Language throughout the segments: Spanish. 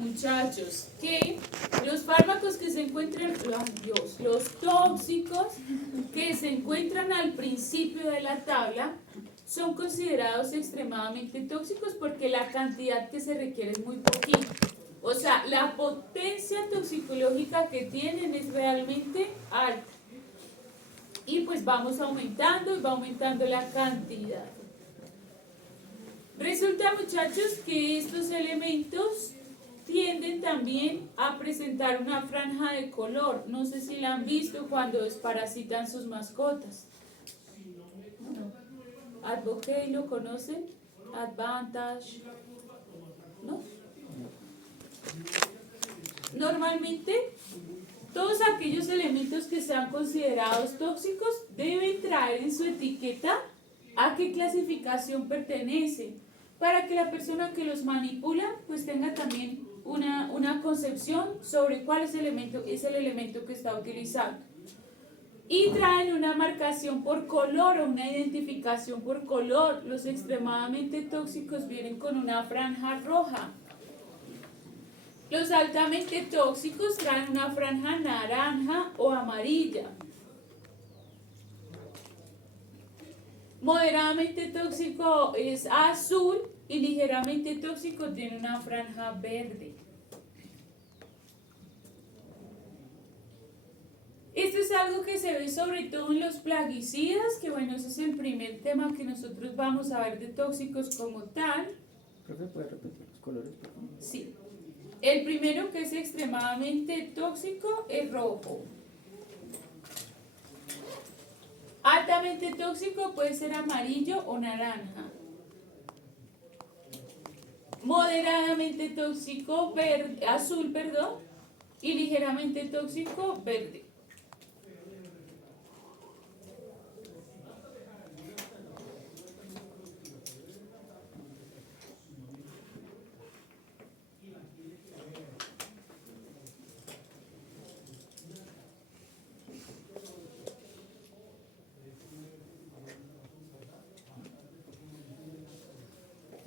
muchachos, que los fármacos que se encuentran, ay Dios, los tóxicos que se encuentran al principio de la tabla son considerados extremadamente tóxicos porque la cantidad que se requiere es muy poquita. O sea, la potencia toxicológica que tienen es realmente alta. Y pues vamos aumentando y va aumentando la cantidad. Resulta, muchachos, que estos elementos tienden también a presentar una franja de color. No sé si la han visto cuando desparasitan sus mascotas. Advocate, ¿lo conocen? Advantage, ¿no? Normalmente, todos aquellos elementos que sean considerados tóxicos deben traer en su etiqueta a qué clasificación pertenece, para que la persona que los manipula pues tenga también una concepción sobre cuál es el elemento que está utilizando. Y traen una marcación por color o una identificación por color. Los extremadamente tóxicos vienen con una franja roja. Los altamente tóxicos traen una franja naranja o amarilla. Moderadamente tóxico es azul y ligeramente tóxico tiene una franja verde. Esto es algo que se ve sobre todo en los plaguicidas, que bueno, ese es el primer tema que nosotros vamos a ver de tóxicos como tal. ¿Profe, puede repetir los colores, por favor? Sí. El primero que es extremadamente tóxico es rojo. Altamente tóxico puede ser amarillo o naranja. Moderadamente tóxico verde, azul, perdón, y ligeramente tóxico verde.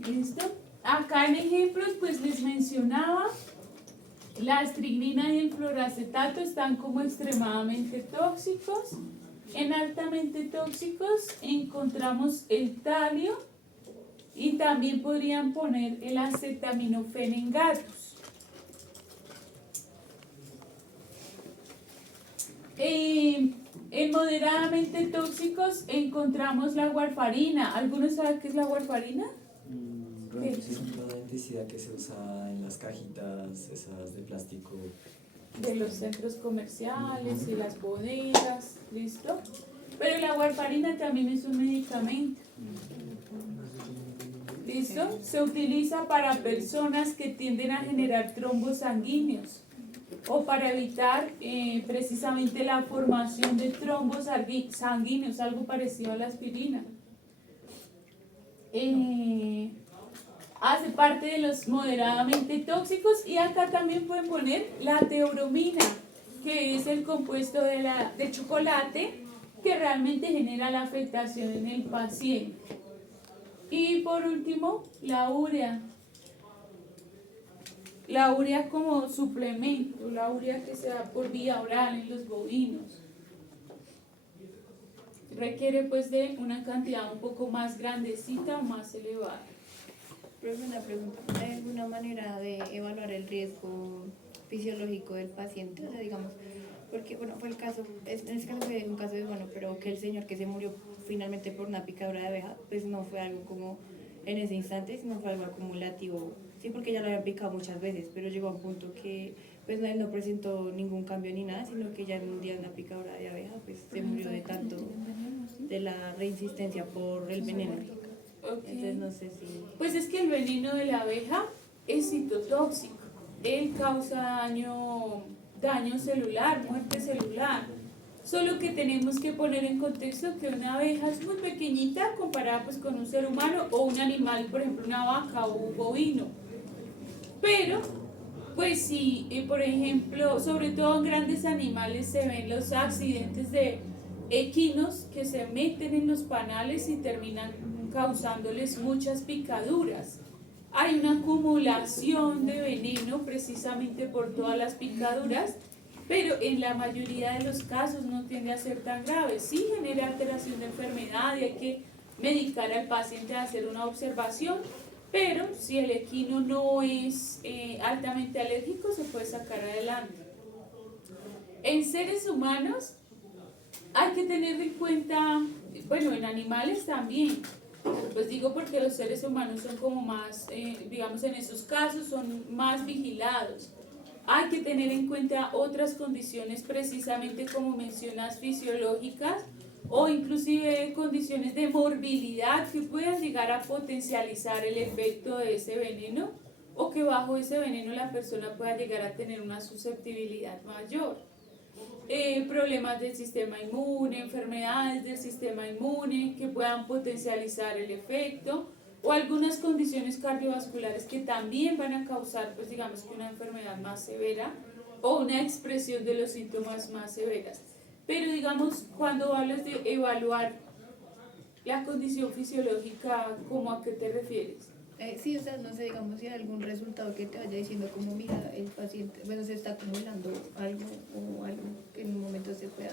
¿Listo? Acá en ejemplos pues les mencionaba, la astrignina y el fluoracetato están como extremadamente tóxicos. En altamente tóxicos encontramos el talio y también podrían poner el acetaminofén en gatos. En moderadamente tóxicos encontramos la warfarina. ¿Algunos saben qué es la warfarina? Es una denticidad que se usa en las cajitas esas de plástico. De los centros comerciales y las bodegas, ¿listo? Pero la warfarina también es un medicamento. ¿Listo? Se utiliza para personas que tienden a generar trombos sanguíneos o para evitar precisamente la formación de trombos sanguíneos, algo parecido a la aspirina. Hace parte de los moderadamente tóxicos y acá también pueden poner la teobromina, que es el compuesto de chocolate que realmente genera la afectación en el paciente. Y por último, la urea. La urea como suplemento, la urea que se da por vía oral en los bovinos. Requiere pues de una cantidad un poco más grandecita o más elevada. Pero una pregunta, ¿hay alguna manera de evaluar el riesgo fisiológico del paciente? O sea, digamos, porque bueno, fue el caso, en este caso fue un caso de bueno, pero que el señor que se murió finalmente por una picadura de abeja, pues no fue algo como en ese instante, sino fue algo acumulativo. Sí, porque ya lo habían picado muchas veces, pero llegó a un punto que pues no presentó ningún cambio ni nada, sino que ya en un día de una picadura de abeja, pues se murió de tanto, de la reinsistencia por el veneno. Okay. Entonces no sé si... Pues es que el veneno de la abeja es citotóxico. Él causa daño celular, muerte celular. Solo que tenemos que poner en contexto que una abeja es muy pequeñita comparada pues con un ser humano o un animal, por ejemplo una vaca o un bovino. Pero, pues sí, por ejemplo, sobre todo en grandes animales se ven los accidentes de equinos que se meten en los panales y terminan causándoles muchas picaduras. hay una acumulación de veneno precisamente por todas las picaduras, pero en la mayoría de los casos no tiende a ser tan grave. Sí genera alteración de enfermedad y hay que medicar al paciente, hacer una observación, pero si el equino no es altamente alérgico, se puede sacar adelante. En seres humanos hay que tener en cuenta, bueno, en animales también, pues digo porque los seres humanos son como más, digamos en esos casos son más vigilados. Hay que tener en cuenta otras condiciones precisamente como mencionas fisiológicas o inclusive condiciones de morbilidad que puedan llegar a potencializar el efecto de ese veneno o que bajo ese veneno la persona pueda llegar a tener una susceptibilidad mayor. Problemas del sistema inmune, enfermedades del sistema inmune que puedan potencializar el efecto o algunas condiciones cardiovasculares que también van a causar, pues digamos que una enfermedad más severa o una expresión de los síntomas más severas. Pero digamos, cuando hablas de evaluar la condición fisiológica, ¿cómo a qué te refieres? Sí, o sea, no sé, digamos, si hay algún resultado que te vaya diciendo como, mira, el paciente, bueno, se está acumulando algo o algo que en un momento se pueda,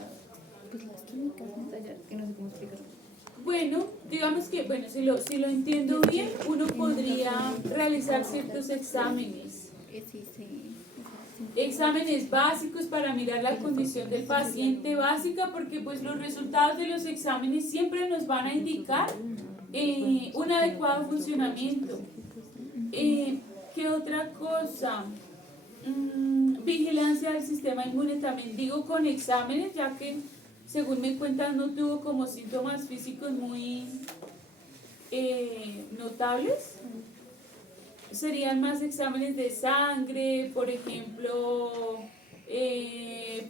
pues las químicas, ¿no? Allá, que no sé cómo explicarlo. Bueno, digamos que, bueno, si lo entiendo bien, uno podría realizar ciertos exámenes. Sí, sí. Exámenes básicos para mirar la condición del paciente básica, porque pues los resultados de los exámenes siempre nos van a indicar un adecuado funcionamiento. ¿Qué otra cosa? Vigilancia del sistema inmune también digo con exámenes, ya que según me cuentan no tuvo como síntomas físicos muy notables. Serían más exámenes de sangre, por ejemplo,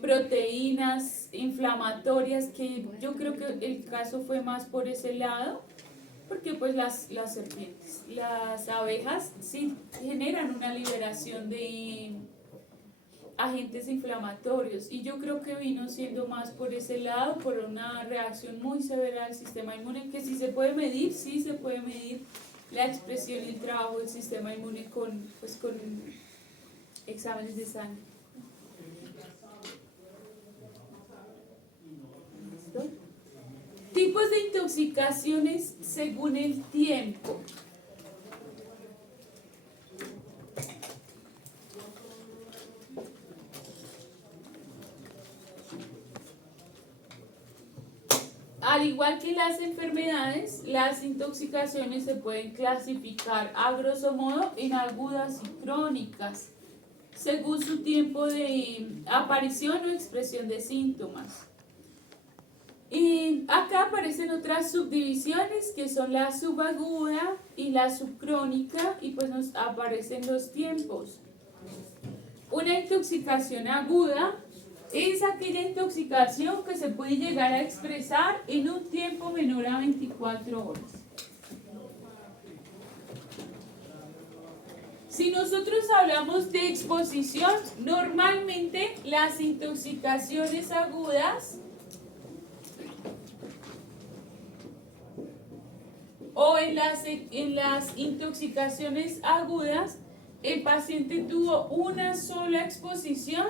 proteínas inflamatorias, que yo creo que el caso fue más por ese lado, porque pues las serpientes, las abejas sí generan una liberación de agentes inflamatorios y yo creo que vino siendo más por ese lado, por una reacción muy severa del sistema inmune, que sí se puede medir, sí se puede medir la expresión y el trabajo del sistema inmune con exámenes de sangre. ¿Listo? Tipos de intoxicaciones según el tiempo. Al igual que las enfermedades, las intoxicaciones se pueden clasificar a grosso modo en agudas y crónicas, según su tiempo de aparición o expresión de síntomas. Y acá aparecen otras subdivisiones que son la subaguda y la subcrónica y pues nos aparecen los tiempos. Una intoxicación aguda es aquella intoxicación que se puede llegar a expresar en un tiempo menor a 24 horas. Si nosotros hablamos de exposición, normalmente las intoxicaciones agudas o en las intoxicaciones agudas, el paciente tuvo una sola exposición,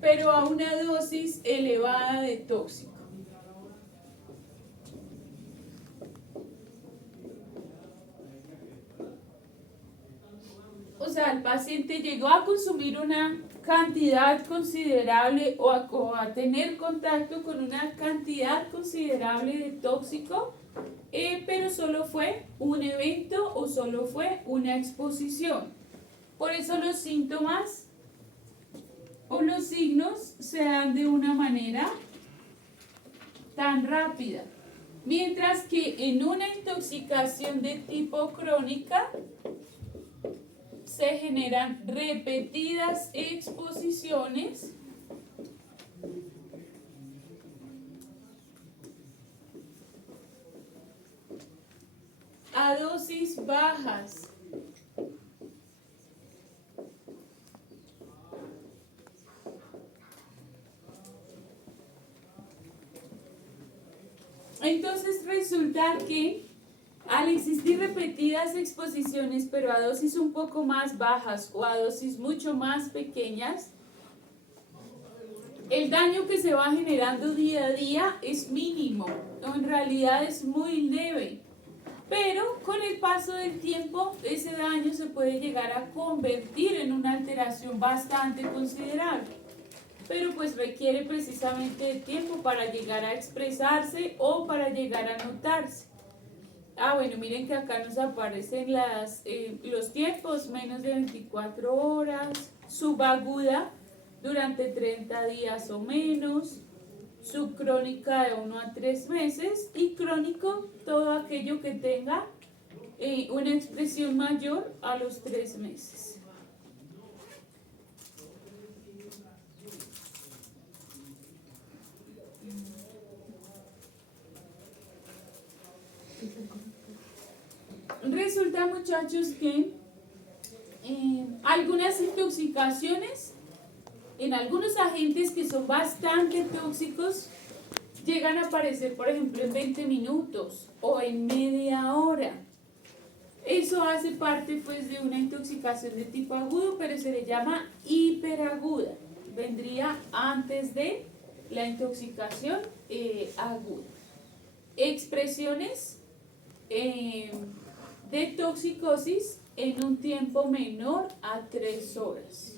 pero a una dosis elevada de tóxico. O sea, el paciente llegó a consumir una cantidad considerable o a tener contacto con una cantidad considerable de tóxico, pero solo fue un evento o solo fue una exposición. Por eso los síntomas o los signos se dan de una manera tan rápida, mientras que en una intoxicación de tipo crónica se generan repetidas exposiciones a dosis bajas. Entonces resulta que Al existir repetidas exposiciones, pero a dosis un poco más bajas o a dosis mucho más pequeñas, el daño que se va generando día a día es mínimo, o en realidad es muy leve. Pero con el paso del tiempo, ese daño se puede llegar a convertir en una alteración bastante considerable. Pero pues requiere precisamente de tiempo para llegar a expresarse o para llegar a notarse. Bueno, miren que acá nos aparecen los tiempos, menos de 24 horas, subaguda durante 30 días o menos, subcrónica de 1 a 3 meses y crónico todo aquello que tenga una expresión mayor a los 3 meses. Resulta, muchachos, que algunas intoxicaciones en algunos agentes que son bastante tóxicos llegan a aparecer, por ejemplo, en 20 minutos o en media hora. Eso hace parte pues de una intoxicación de tipo agudo, pero se le llama hiperaguda. Vendría antes de la intoxicación aguda. Expresiones de toxicosis en un tiempo menor a 3 horas.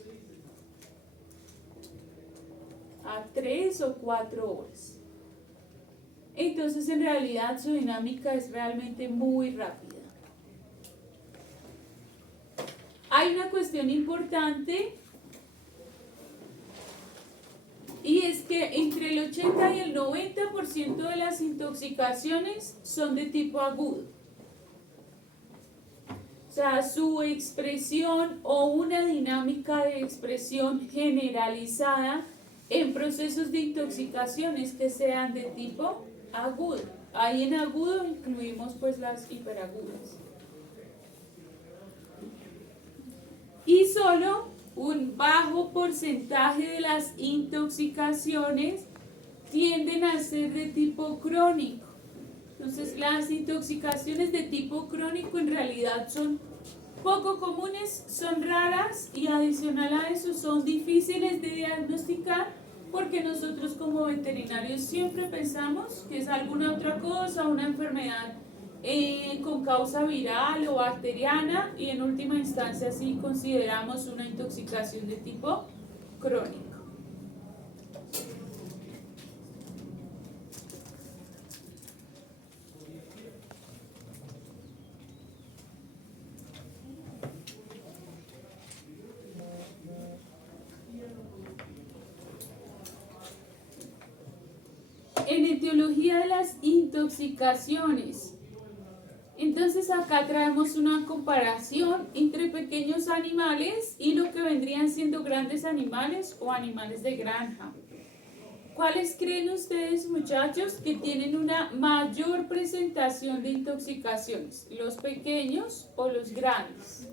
A 3 o 4 horas. Entonces, en realidad, su dinámica es realmente muy rápida. Hay una cuestión importante y es que entre el 80 y el 90% de las intoxicaciones son de tipo agudo. O sea, su expresión o una dinámica de expresión generalizada en procesos de intoxicaciones que sean de tipo agudo. Ahí en agudo incluimos pues las hiperagudas. Y solo un bajo porcentaje de las intoxicaciones tienden a ser de tipo crónico. Entonces, las intoxicaciones de tipo crónico en realidad son poco comunes, son raras y adicional a eso son difíciles de diagnosticar porque nosotros como veterinarios siempre pensamos que es alguna otra cosa, una enfermedad con causa viral o bacteriana y en última instancia sí consideramos una intoxicación de tipo crónico. En etiología de las intoxicaciones, entonces acá traemos una comparación entre pequeños animales y lo que vendrían siendo grandes animales o animales de granja. ¿Cuáles creen ustedes, muchachos, que tienen una mayor presentación de intoxicaciones? ¿Los pequeños o los grandes?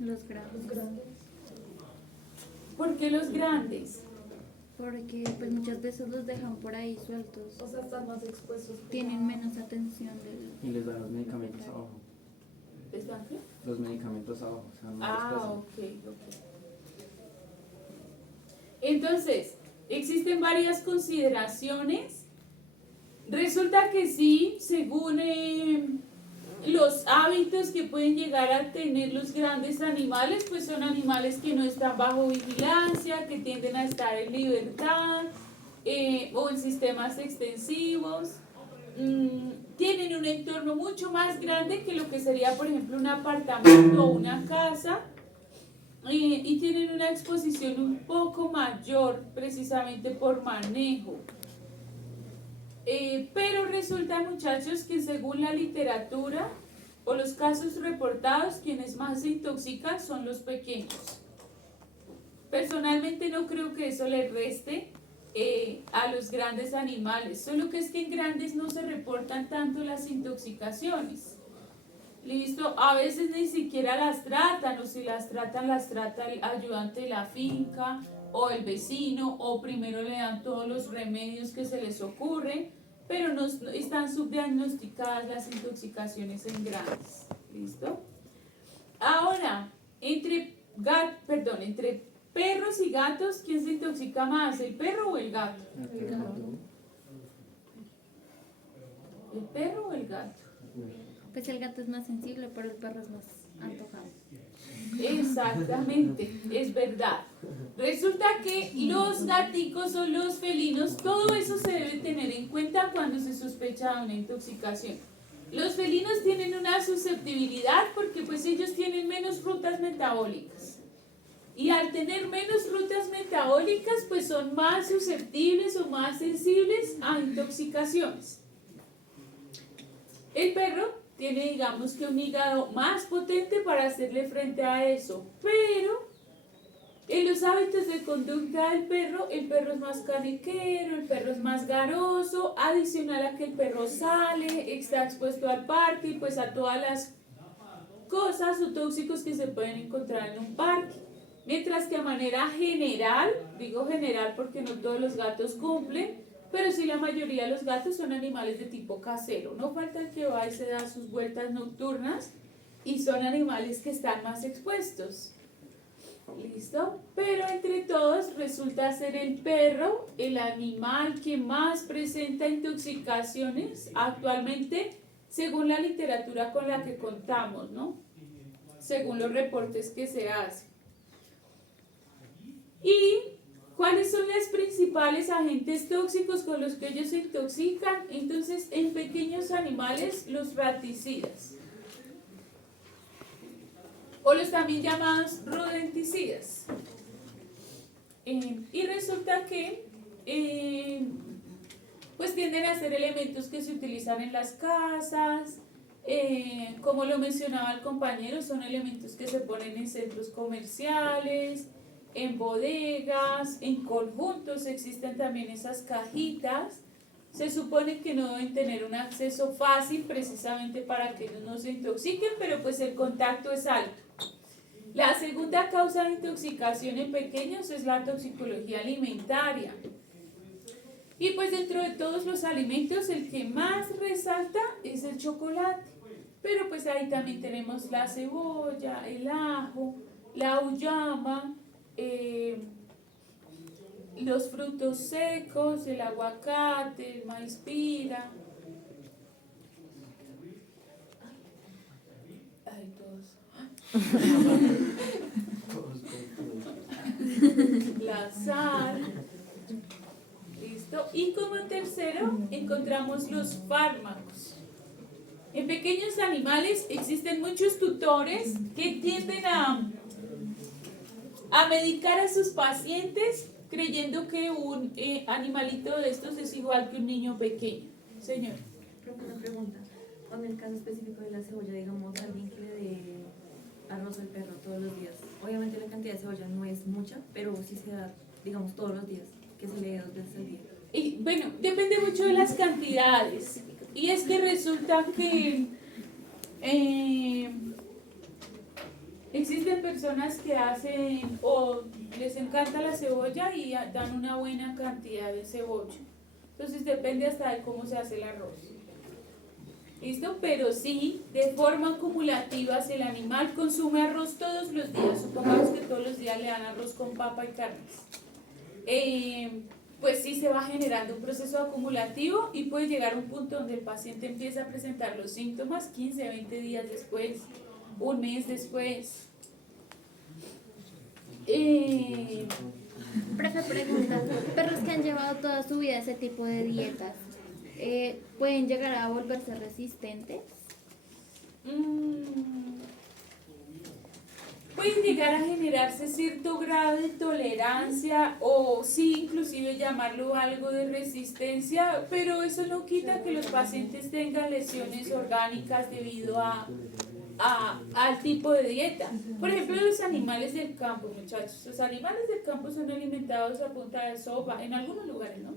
Los grandes. ¿Por qué los grandes? Porque pues muchas veces los dejan por ahí sueltos. O sea, están más expuestos. Tienen menos atención Y les dan los medicamentos abajo. ¿Están qué? Los medicamentos abajo, o sea, no Ok. Entonces, existen varias consideraciones. Resulta que sí, según los hábitos que pueden llegar a tener los grandes animales, pues son animales que no están bajo vigilancia, que tienden a estar en libertad o en sistemas extensivos. Tienen un entorno mucho más grande que lo que sería, por ejemplo, un apartamento o una casa. Y tienen una exposición un poco mayor precisamente por manejo. Pero resulta, muchachos, que según la literatura o los casos reportados, quienes más se intoxican son los pequeños. Personalmente no creo que eso le reste a los grandes animales, solo que es que en grandes no se reportan tanto las intoxicaciones. Listo, a veces ni siquiera las tratan, o si las trata el ayudante de la finca o el vecino, o primero le dan todos los remedios que se les ocurre, pero no están subdiagnosticadas las intoxicaciones en grandes. ¿Listo? Ahora, entre perros y gatos, ¿quién se intoxica más, el perro o el gato? ¿El perro o el gato? Pues el gato es más sensible, pero el perro es más antojado. Exactamente, es verdad. Resulta que los gaticos o los felinos, todo eso se debe tener en cuenta cuando se sospecha de una intoxicación. Los felinos tienen una susceptibilidad porque pues ellos tienen menos rutas metabólicas. Y al tener menos rutas metabólicas, pues son más susceptibles o más sensibles a intoxicaciones. El perro tiene, digamos que un hígado más potente para hacerle frente a eso, pero en los hábitos de conducta del perro, el perro es más caniquero, el perro es más garoso, adicional a que el perro sale, está expuesto al parque y pues a todas las cosas o tóxicos que se pueden encontrar en un parque. Mientras que a manera general, digo general porque no todos los gatos cumplen, pero sí la mayoría de los gatos son animales de tipo casero. No falta el que va y se da sus vueltas nocturnas y son animales que están más expuestos. ¿Listo? Pero entre todos resulta ser el perro el animal que más presenta intoxicaciones actualmente, según la literatura con la que contamos, ¿no? Según los reportes que se hacen. ¿Y cuáles son los principales agentes tóxicos con los que ellos se intoxican? Entonces, en pequeños animales, los raticidas, o los también llamados rodenticidas. Y resulta que pues tienden a ser elementos que se utilizan en las casas, como lo mencionaba el compañero, son elementos que se ponen en centros comerciales, en bodegas, en conjuntos. Existen también esas cajitas. Se supone que no deben tener un acceso fácil precisamente para que ellos no se intoxiquen, pero pues el contacto es alto. La segunda causa de intoxicación en pequeños es la toxicología alimentaria. Y pues dentro de todos los alimentos el que más resalta es el chocolate. Pero pues ahí también tenemos la cebolla, el ajo, la uyama, los frutos secos, el aguacate, el maíz pira. Ay, todos. La sal. ¿Listo? Y como tercero encontramos los fármacos. En pequeños animales existen muchos tutores que tienden a medicar a sus pacientes creyendo que un animalito de estos es igual que un niño pequeño. Señor. Una pregunta. Con el caso específico de la cebolla, digamos, alguien que le dé arroz al perro todos los días. Obviamente la cantidad de cebolla no es mucha, pero sí se da, digamos, todos los días, que se le dé 2 veces al día. Y, bueno, depende mucho de las cantidades. Y es que resulta que existen personas que hacen o les encanta la cebolla y dan una buena cantidad de cebolla. Entonces depende hasta de cómo se hace el arroz. ¿Listo? Pero sí, de forma acumulativa, si el animal consume arroz todos los días, supongamos que todos los días le dan arroz con papa y carnes, pues sí se va generando un proceso acumulativo y puede llegar a un punto donde el paciente empieza a presentar los síntomas 15, 20 días después, un mes después. Profe, pregunta, perros que han llevado toda su vida ese tipo de dietas, ¿pueden llegar a volverse resistentes? Pueden llegar a generarse cierto grado de tolerancia o sí, inclusive llamarlo algo de resistencia, pero eso no quita que los pacientes tengan lesiones orgánicas debido al tipo de dieta. Por ejemplo, los animales del campo, muchachos, los animales del campo son alimentados a punta de sopa, en algunos lugares, ¿no?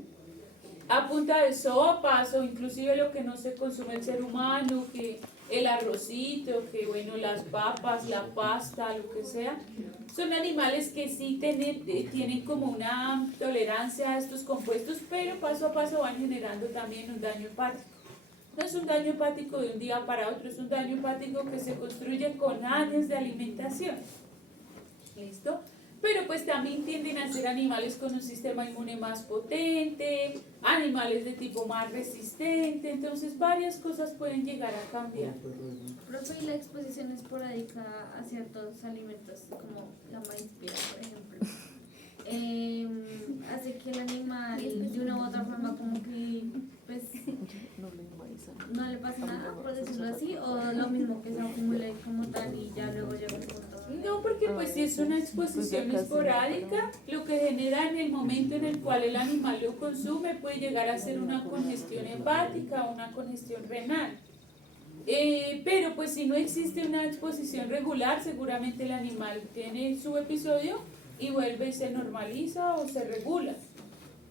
A punta de sopas o inclusive lo que no se consume el ser humano, que el arrocito, que bueno, las papas, la pasta, lo que sea. Son animales que sí tienen como una tolerancia a estos compuestos, pero paso a paso van generando también un daño hepático. No es un daño hepático de un día para otro, es un daño hepático que se construye con años de alimentación. ¿Listo? Pero pues también tienden a ser animales con un sistema inmune más potente, animales de tipo más resistente, entonces varias cosas pueden llegar a cambiar. Profe, y la exposición esporádica a ciertos alimentos, como la maíz-pira, por ejemplo, hace que el animal de una u otra forma como que pues no le pase nada, por decirlo así, o lo mismo que se acumule como tal y ya luego llega un punto. No, porque pues si es una exposición esporádica, lo que genera en el momento en el cual el animal lo consume puede llegar a ser una congestión hepática o una congestión renal. Pero pues si no existe una exposición regular, seguramente el animal tiene su episodio y vuelve y se normaliza o se regula.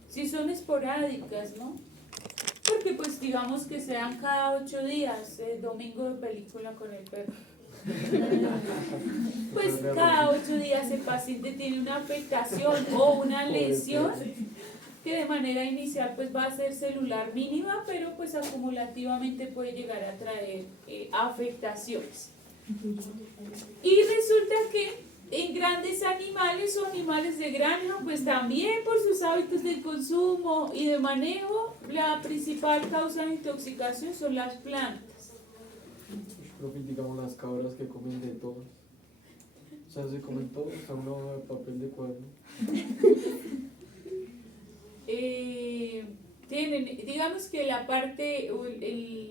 Si son esporádicas, ¿no? Porque pues digamos que sean cada 8 días, domingo de película con el perro. Pues cada 8 días el paciente tiene una afectación o una lesión que de manera inicial pues va a ser celular mínima, pero pues acumulativamente puede llegar a traer afectaciones. Y resulta que en grandes animales o animales de granja, pues también por sus hábitos de consumo y de manejo, la principal causa de intoxicación son las plantas. Profe, digamos las cabras que comen de todo. O sea, se comen todo, hasta una hoja de papel de cuaderno. Tienen, digamos que la parte,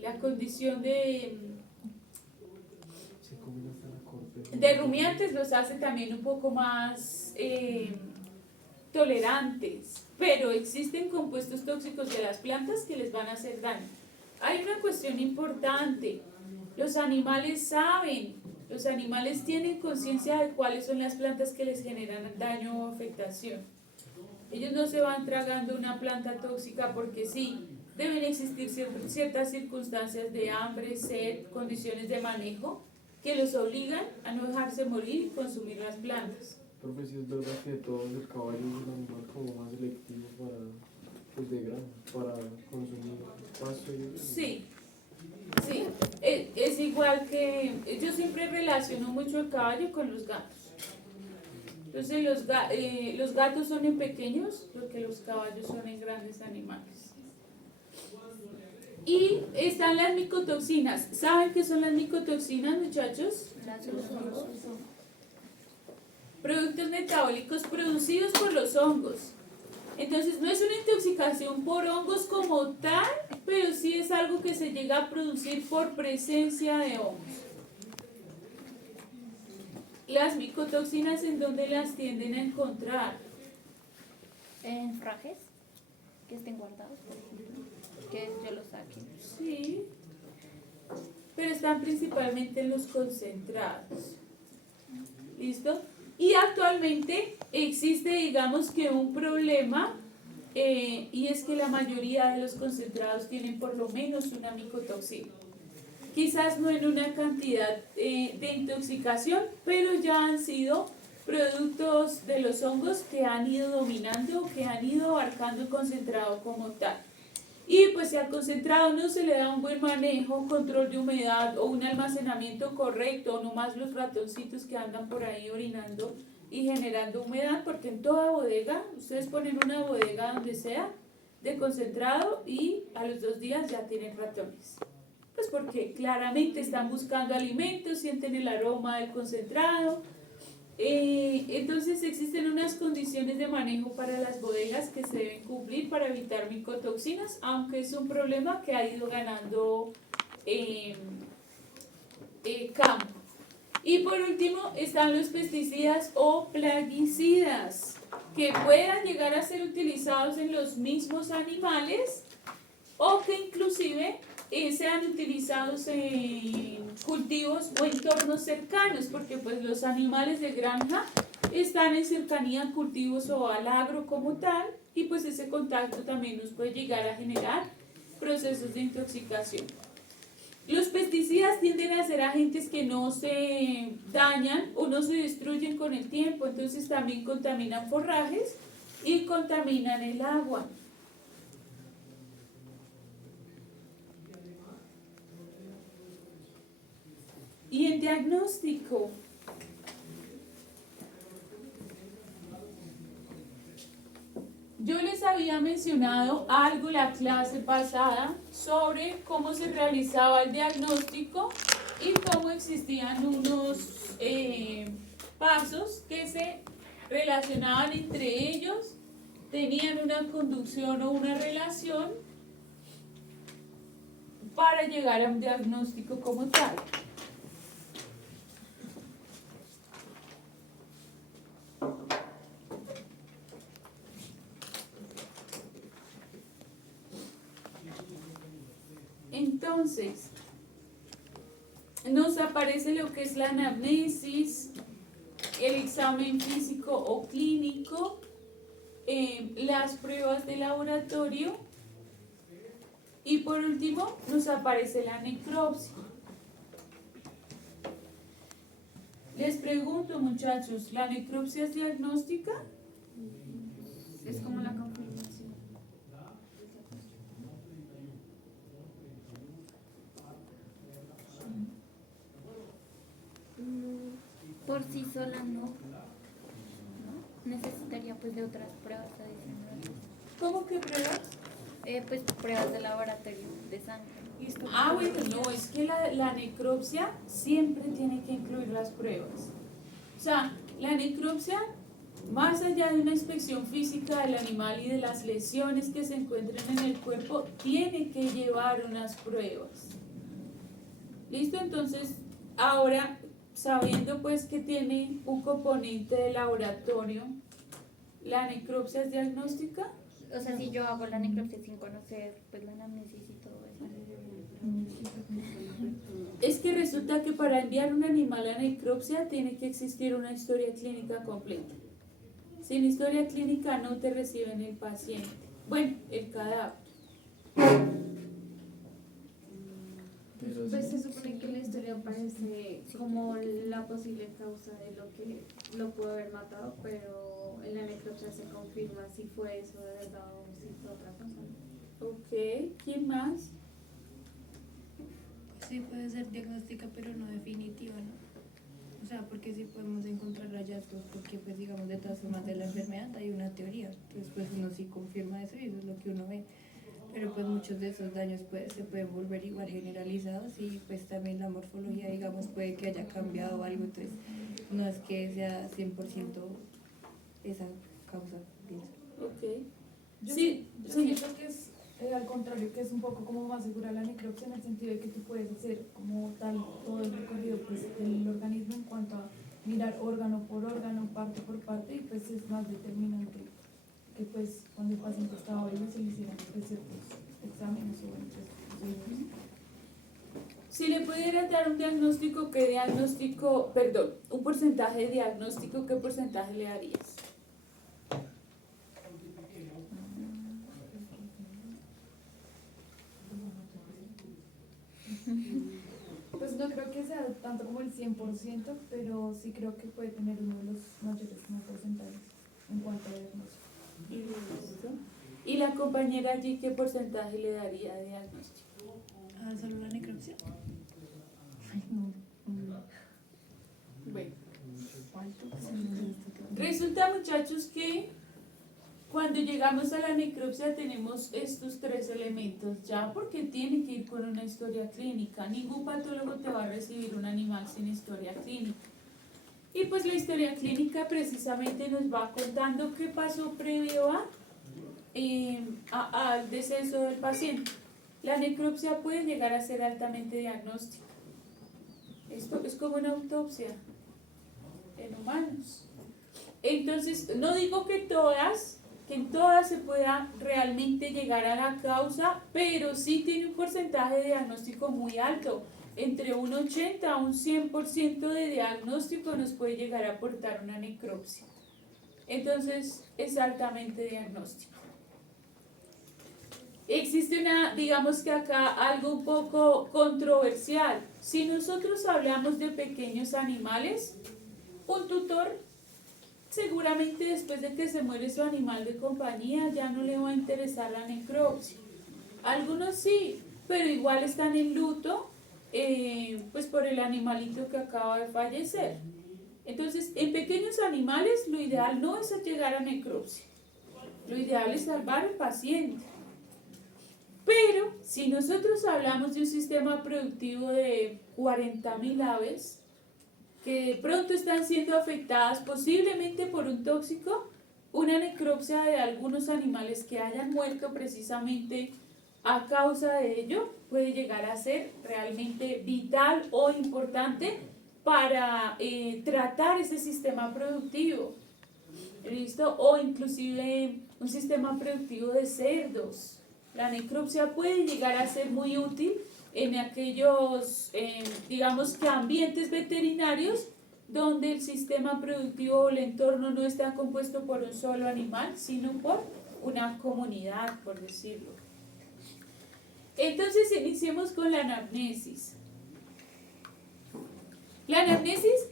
la condición de Se comen hasta la corte. de rumiantes los hace también un poco más tolerantes, pero existen compuestos tóxicos de las plantas que les van a hacer daño. Hay una cuestión importante, los animales saben, los animales tienen conciencia de cuáles son las plantas que les generan daño o afectación. Ellos no se van tragando una planta tóxica porque sí, deben existir ciertas circunstancias de hambre, sed, condiciones de manejo que los obligan a no dejarse morir y consumir las plantas. Profe, si es verdad que todo el caballo es un animal como más selectivo para, pues de granja, para consumir pasto y eso. Sí, sí, es igual que yo siempre relaciono mucho el caballo con los gatos. Entonces los gatos son en pequeños porque los caballos son en grandes animales. Y están las micotoxinas. ¿Saben qué son las micotoxinas, muchachos? Productos metabólicos producidos por los hongos. Entonces no es una intoxicación por hongos como tal, pero sí es algo que se llega a producir por presencia de hongos. Las micotoxinas, ¿en dónde las tienden a encontrar? En frajes que estén guardados, por ejemplo, que yo los saque. Sí, pero están principalmente en los concentrados. ¿Listo? Y actualmente existe, digamos que un problema, y es que la mayoría de los concentrados tienen por lo menos una micotoxina. Quizás no en una cantidad de intoxicación, pero ya han sido productos de los hongos que han ido dominando, que han ido abarcando el concentrado como tal. Y pues si al concentrado no se le da un buen manejo, control de humedad o un almacenamiento correcto, o no más los ratoncitos que andan por ahí orinando y generando humedad, porque en toda bodega, ustedes ponen una bodega donde sea de concentrado y a los 2 días ya tienen ratones. Pues porque claramente están buscando alimentos, sienten el aroma del concentrado. Entonces existen unas condiciones de manejo para las bodegas que se deben cumplir para evitar micotoxinas, aunque es un problema que ha ido ganando campo. Y por último están los pesticidas o plaguicidas que puedan llegar a ser utilizados en los mismos animales o que inclusive sean utilizados en cultivos o entornos cercanos, porque pues los animales de granja están en cercanía a cultivos o al agro como tal, y pues ese contacto también nos puede llegar a generar procesos de intoxicación. Los pesticidas tienden a ser agentes que no se dañan o no se destruyen con el tiempo, entonces también contaminan forrajes y contaminan el agua. Y en diagnóstico, yo les había mencionado algo la clase pasada sobre cómo se realizaba el diagnóstico y cómo existían unos pasos que se relacionaban entre ellos, tenían una conducción o una relación para llegar a un diagnóstico como tal. Entonces, nos aparece lo que es la anamnesis, el examen físico o clínico, las pruebas de laboratorio y por último nos aparece la necropsia. Les pregunto, muchachos, ¿la necropsia es diagnóstica? Es como la confirmación. Por sí sola no. Necesitaría pues de otras pruebas adicionales. ¿Cómo que pruebas? Pues pruebas de laboratorio de sangre. Ah, bueno, no, es que la necropsia siempre tiene que incluir las pruebas. O sea, la necropsia, más allá de una inspección física del animal y de las lesiones que se encuentren en el cuerpo, tiene que llevar unas pruebas. ¿Listo? Entonces, ahora, sabiendo pues que tiene un componente de laboratorio, ¿la necropsia es diagnóstica? O sea, si yo hago la necropsia sin conocer pues la anamnesis y todo eso. Es que resulta que para enviar un animal a necropsia tiene que existir una historia clínica completa. Sin historia clínica no te reciben el paciente. Bueno, el cadáver. Pues se supone que la historia aparece como la posible causa de lo que lo pudo haber matado, pero en la necropsia se confirma si fue eso de verdad o si fue otra cosa. Ok, ¿quién más? Sí, puede ser diagnóstica, pero no definitiva, ¿no? O sea, porque sí podemos encontrar hallazgos, porque pues digamos de todas formas de la enfermedad hay una teoría, entonces pues uno sí confirma eso y eso es lo que uno ve, pero pues muchos de esos daños se pueden volver igual generalizados y pues también la morfología, digamos, puede que haya cambiado algo, entonces no es que sea 100% esa causa, pienso. Ok. Yo Sí, yo sí. siento que es al contrario, que es un poco como más segura la necropsia en el sentido de que tú puedes hacer como tal todo el recorrido pues, del organismo en cuanto a mirar órgano por órgano, parte por parte y pues es más determinante que pues cuando el paciente estaba vivo se le hicieran pues, ciertos exámenes o pues, Si le pudiera dar un diagnóstico, ¿qué diagnóstico, perdón, un porcentaje de diagnóstico, qué porcentaje le darías? pues no creo que sea tanto como el 100%, pero sí creo que puede tener uno de los mayores porcentajes en cuanto a diagnóstico. Listo. ¿Y la compañera allí qué porcentaje le daría de diagnóstico? Ah, ¿solo la necropsia? Bueno. Resulta, muchachos, que cuando llegamos a la necropsia tenemos estos tres elementos ya, porque tiene que ir con una historia clínica. Ningún patólogo te va a recibir un animal sin historia clínica. Y pues la historia clínica precisamente nos va contando qué pasó previo al deceso del paciente. La necropsia puede llegar a ser altamente diagnóstica. Esto es como una autopsia en humanos. Entonces, no digo que en todas se pueda realmente llegar a la causa, pero sí tiene un porcentaje de diagnóstico muy alto. Entre un 80 a un 100% de diagnóstico nos puede llegar a aportar una necropsia. Entonces, es altamente diagnóstico. existe digamos que acá algo un poco controversial. Si nosotros hablamos de pequeños animales, un tutor seguramente después de que se muere su animal de compañía ya no le va a interesar la necropsia. Algunos sí, pero igual están en luto pues por el animalito que acaba de fallecer. Entonces, en pequeños animales lo ideal no es llegar a necropsia. Lo ideal es salvar al paciente. Pero si nosotros hablamos de un sistema productivo de 40.000 aves que de pronto están siendo afectadas posiblemente por un tóxico, una necropsia de algunos animales que hayan muerto precisamente a causa de ello puede llegar a ser realmente vital o importante para tratar ese sistema productivo. ¿Listo? O inclusive un sistema productivo de cerdos. La necropsia puede llegar a ser muy útil en aquellos, digamos que ambientes veterinarios donde el sistema productivo o el entorno no está compuesto por un solo animal, sino por una comunidad, por decirlo. Entonces iniciemos con la anamnesis. La anamnesis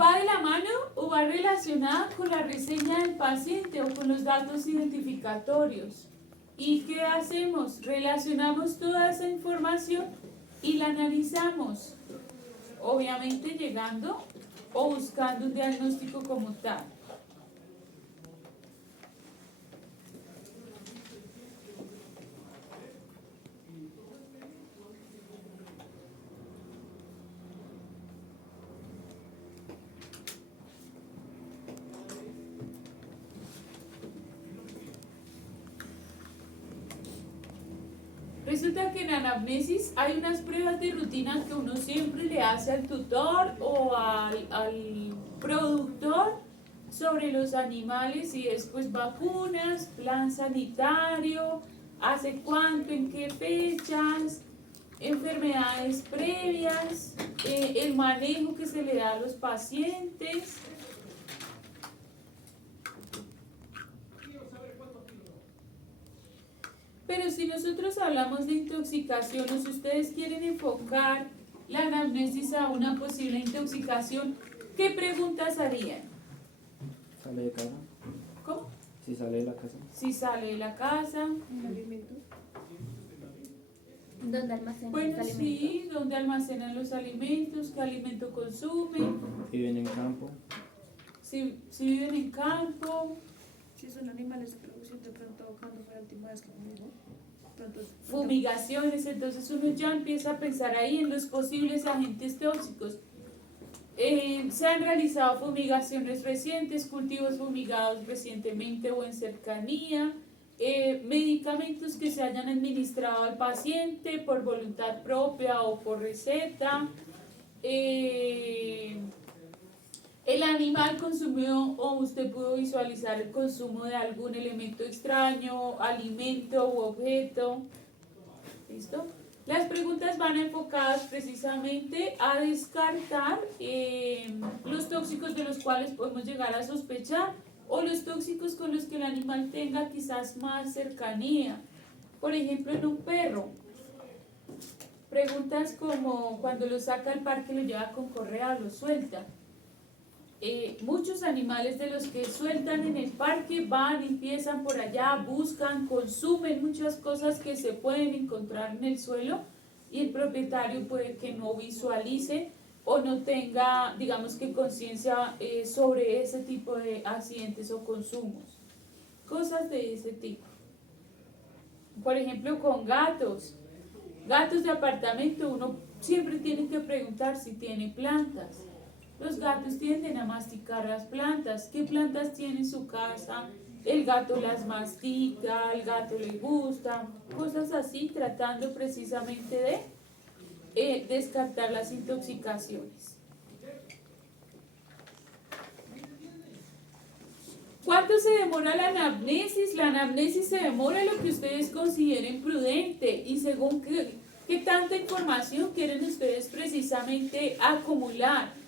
va de la mano o va relacionada con la reseña del paciente o con los datos identificatorios. ¿Y qué hacemos? Relacionamos toda esa información y la analizamos, obviamente llegando o buscando un diagnóstico como tal. Resulta que en anamnesis hay unas pruebas de rutina que uno siempre le hace al tutor o al productor sobre los animales y después vacunas, plan sanitario, hace cuánto, en qué fechas, enfermedades previas, el manejo que se le da a los pacientes. Pero si nosotros hablamos de intoxicación o si ustedes quieren enfocar la anamnesis a una posible intoxicación, ¿qué preguntas harían? ¿Sale de casa? ¿Cómo? Si sale de la casa. Si sale de la casa. ¿Dónde almacenan Bueno, los alimentos? sí, ¿dónde almacenan los alimentos? ¿Qué alimento consumen? Viven en campo. Si viven en campo. Si son animales de producción, de pronto, cuando fue la última vez que comimos? Fumigaciones, entonces uno ya empieza a pensar ahí en los posibles agentes tóxicos. Se han realizado fumigaciones recientes, cultivos fumigados recientemente o en cercanía, medicamentos que se hayan administrado al paciente por voluntad propia o por receta, el animal consumió o usted pudo visualizar el consumo de algún elemento extraño, alimento u objeto. ¿Listo? Las preguntas van enfocadas precisamente a descartar los tóxicos de los cuales podemos llegar a sospechar o los tóxicos con los que el animal tenga quizás más cercanía. Por ejemplo, en un perro. Preguntas como cuando lo saca al parque, lo lleva con correa, lo suelta. Muchos animales de los que sueltan en el parque van, empiezan por allá, buscan, consumen muchas cosas que se pueden encontrar en el suelo y el propietario puede que no visualice o no tenga, digamos que conciencia sobre ese tipo de accidentes o consumos. Cosas de ese tipo. Por ejemplo, con gatos. Gatos de apartamento, uno siempre tiene que preguntar si tiene plantas. Los gatos tienden a masticar las plantas. ¿Qué plantas tiene en su casa? El gato las mastica, al gato le gusta, cosas así, tratando precisamente de descartar las intoxicaciones. ¿Cuánto se demora la anamnesis? La anamnesis se demora lo que ustedes consideren prudente y según qué tanta información quieren ustedes precisamente acumular.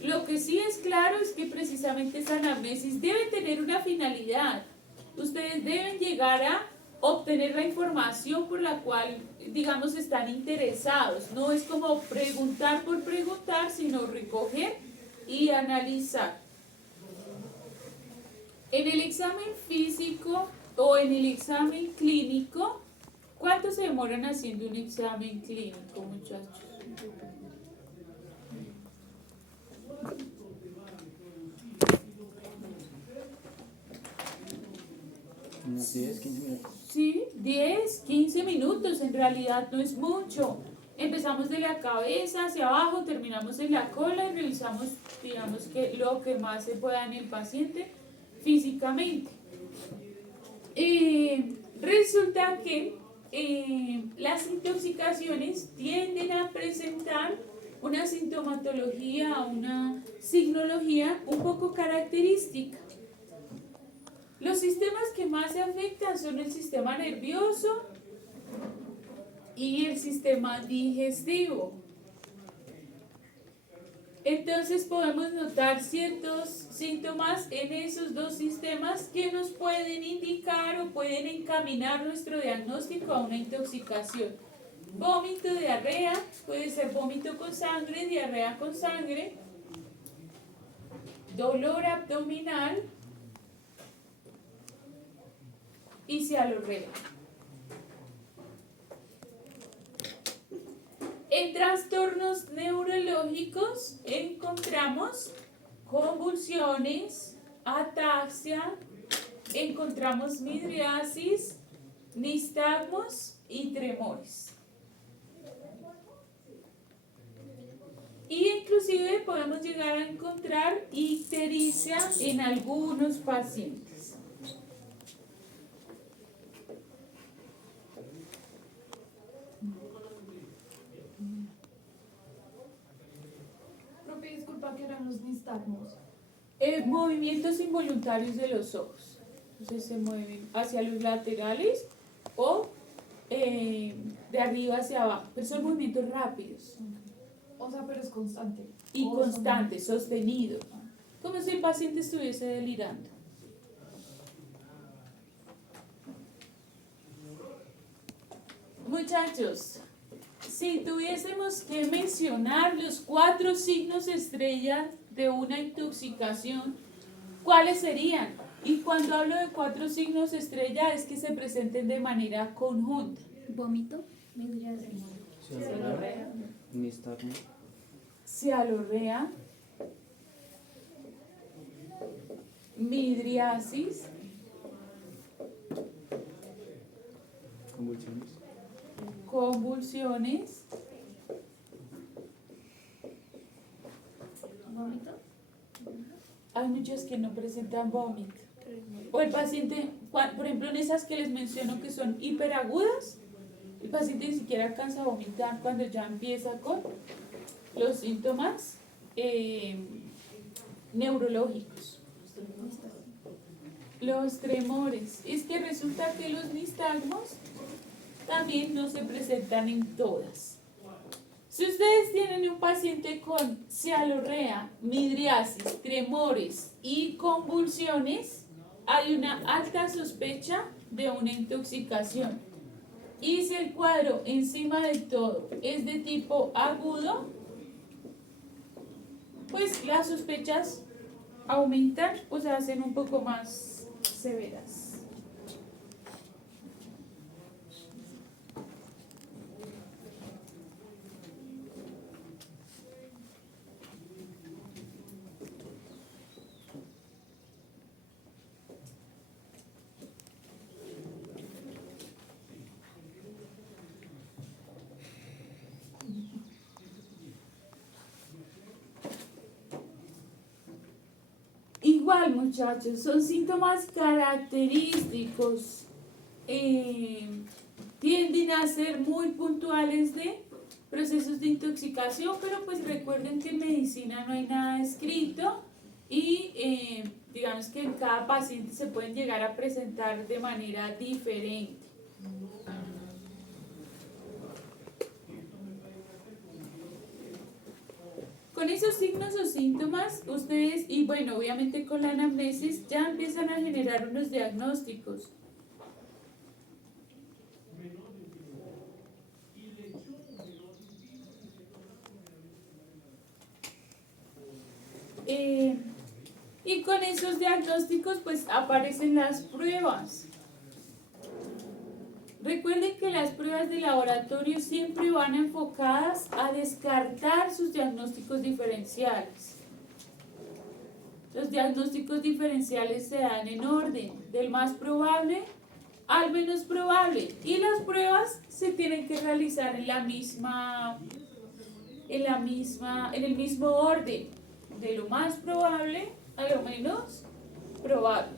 Lo que sí es claro es que precisamente esa anamnesis debe tener una finalidad. Ustedes deben llegar a obtener la información por la cual, digamos, están interesados. No es como preguntar por preguntar, sino recoger y analizar. En el examen físico o en el examen clínico, ¿cuánto se demoran haciendo un examen clínico, muchachos? Unos 10, 15 minutos. Sí, 10, 15 minutos, en realidad no es mucho. Empezamos de la cabeza hacia abajo, terminamos en la cola y revisamos, digamos, que lo que más se pueda en el paciente físicamente. Resulta que las intoxicaciones tienden a presentar una sintomatología, una signología un poco característica. Los sistemas que más se afectan son el sistema nervioso y el sistema digestivo. Entonces podemos notar ciertos síntomas en esos dos sistemas que nos pueden indicar o pueden encaminar nuestro diagnóstico a una intoxicación. Vómito, diarrea, puede ser vómito con sangre, diarrea con sangre, dolor abdominal y cialorrea. En trastornos neurológicos encontramos convulsiones, ataxia, encontramos midriasis, nistagmos y tremores. Y inclusive podemos llegar a encontrar ictericia en algunos pacientes. Profe, disculpa, ¿qué eran los nistagmos? Movimientos involuntarios de los ojos. Entonces se mueven hacia los laterales o de arriba hacia abajo. Pero son movimientos rápidos O sea, pero es constante. y O son- constantes, sostenidos. Como si el paciente estuviese delirando. Muchachos, si tuviésemos que mencionar los 4 signos estrella de una intoxicación, ¿cuáles serían? Y cuando hablo de 4 signos estrella es que se presenten de manera conjunta. Vómito, midriasis. Cialorrea, nistagmo, Cialorrea, midriasis, convulsiones, convulsiones, Vómito. hay muchas que no presentan vómito. O el paciente, por ejemplo, en esas que les menciono que son hiperagudas, el paciente ni siquiera alcanza a vomitar cuando ya empieza con los síntomas neurológicos. Los tremores. Es que resulta que los nistagmos también no se presentan en todas. Si ustedes tienen un paciente con cialorrea, midriasis, tremores y convulsiones, hay una alta sospecha de una intoxicación. Y si el cuadro encima de todo es de tipo agudo, pues las sospechas aumentan o se hacen un poco más severas. Igual, muchachos, son síntomas característicos. Tienden a ser muy puntuales de procesos de intoxicación, pero pues recuerden que en medicina no hay nada escrito y digamos que en cada paciente se pueden llegar a presentar de manera diferente. Con esos signos o síntomas, ustedes, y bueno, obviamente con la anamnesis, ya empiezan a generar unos diagnósticos. Y con esos diagnósticos pues aparecen las pruebas. Recuerden que las pruebas de laboratorio siempre van enfocadas a descartar sus diagnósticos diferenciales. Los diagnósticos diferenciales se dan en orden, del más probable al menos probable, y las pruebas se tienen que realizar en el mismo orden, de lo más probable a lo menos probable.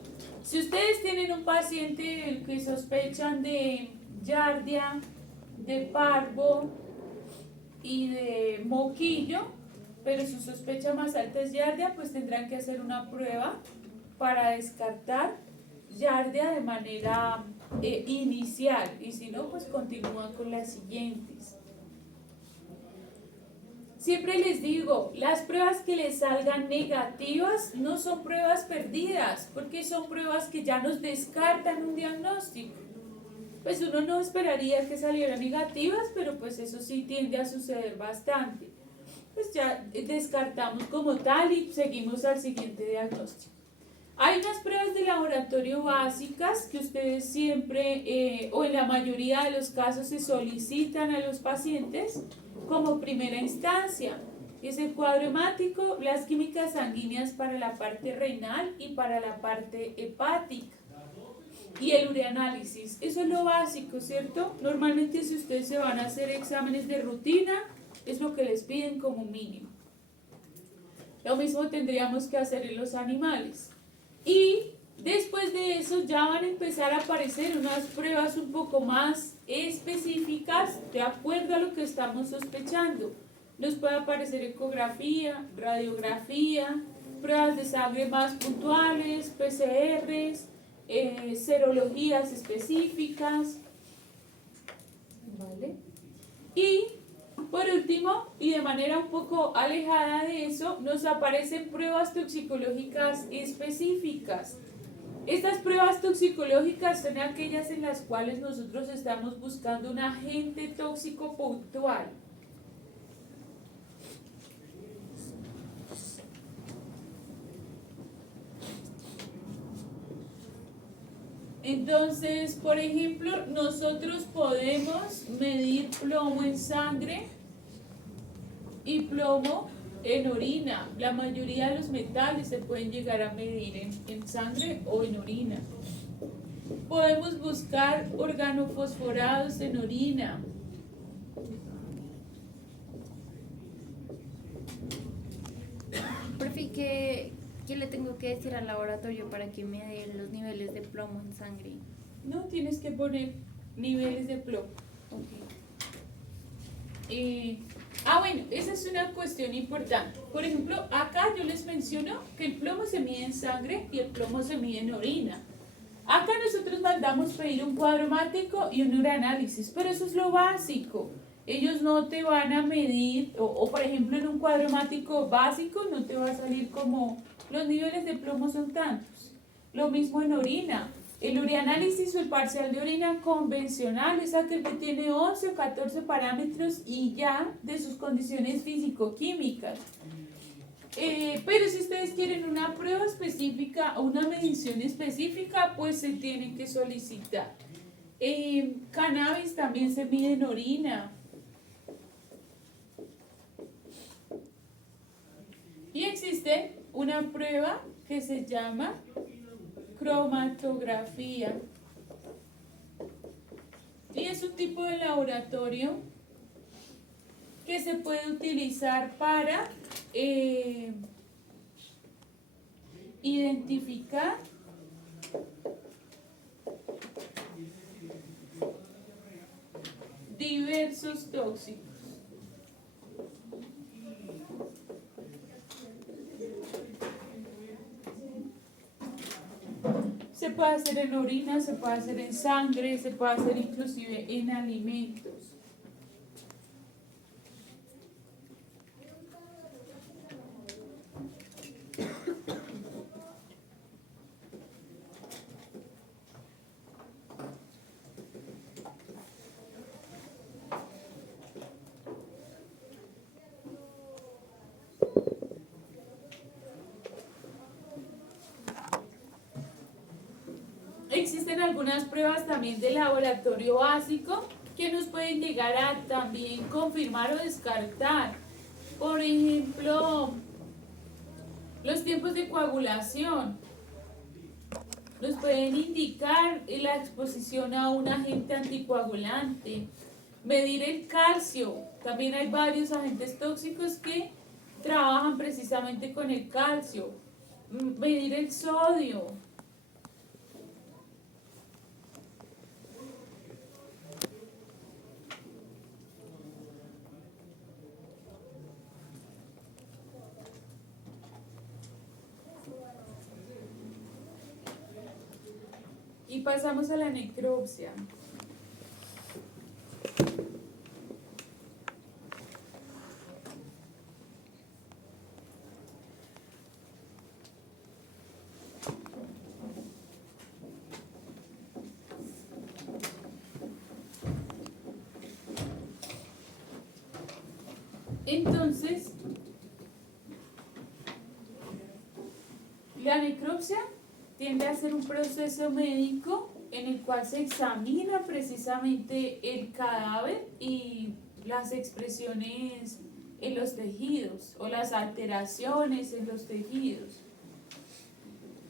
Si ustedes tienen un paciente que sospechan de giardia, de parvo y de moquillo, pero su sospecha más alta es giardia, pues tendrán que hacer una prueba para descartar giardia de manera inicial, y si no, pues continúan con las siguientes. Siempre les digo, las pruebas que les salgan negativas no son pruebas perdidas, porque son pruebas que ya nos descartan un diagnóstico. Pues uno no esperaría que salieran negativas, pero pues eso sí tiende a suceder bastante. Pues ya descartamos como tal y seguimos al siguiente diagnóstico. Hay unas pruebas de laboratorio básicas que ustedes siempre, o en la mayoría de los casos, se solicitan a los pacientes como primera instancia. Es el cuadro hemático, las químicas sanguíneas para la parte renal y para la parte hepática, y el ureanálisis. Eso es lo básico, ¿cierto? Normalmente si ustedes se van a hacer exámenes de rutina, es lo que les piden como mínimo. Lo mismo tendríamos que hacer en los animales. Y después de eso ya van a empezar a aparecer unas pruebas un poco más específicas de acuerdo a lo que estamos sospechando. Nos puede aparecer ecografía, radiografía, pruebas de sangre más puntuales, PCRs, serologías específicas, ¿vale? Y por último, y de manera un poco alejada de eso, nos aparecen pruebas toxicológicas específicas. Estas pruebas toxicológicas son aquellas en las cuales nosotros estamos buscando un agente tóxico puntual. Entonces, por ejemplo, nosotros podemos medir plomo en sangre y plomo en orina. La mayoría de los metales se pueden llegar a medir en sangre o en orina. Podemos buscar organofosforados en orina. Profe, ¿qué le tengo que decir al laboratorio para que me dé los niveles de plomo en sangre? No tienes que poner niveles de plomo. Bueno, esa es una cuestión importante. Por ejemplo, acá yo les menciono que el plomo se mide en sangre y el plomo se mide en orina. Acá nosotros mandamos pedir un cuadro hemático y un ureanálisis, pero eso es lo básico. Ellos no te van a medir, o por ejemplo en un cuadro hemático básico no te va a salir como los niveles de plomo son tantos. Lo mismo en orina. El ureanálisis o el parcial de orina convencional es aquel que tiene 11 o 14 parámetros y ya de sus condiciones físico-químicas. Pero si ustedes quieren una prueba específica o una medición específica, pues se tienen que solicitar. Cannabis también se mide en orina. Y existe una prueba que se llama cromatografía. Y es un tipo de laboratorio que se puede utilizar para identificar diversos tóxicos. Se puede hacer en orina, se puede hacer en sangre, se puede hacer inclusive en alimentos. Existen algunas pruebas también de laboratorio básico que nos pueden llegar a también confirmar o descartar. Por ejemplo, los tiempos de coagulación nos pueden indicar la exposición a un agente anticoagulante. Medir el calcio. También hay varios agentes tóxicos que trabajan precisamente con el calcio. Medir el sodio. Y pasamos a la necropsia. Entonces, la necropsia tiende a ser un proceso médico en el cual se examina precisamente el cadáver y las expresiones en los tejidos o las alteraciones en los tejidos.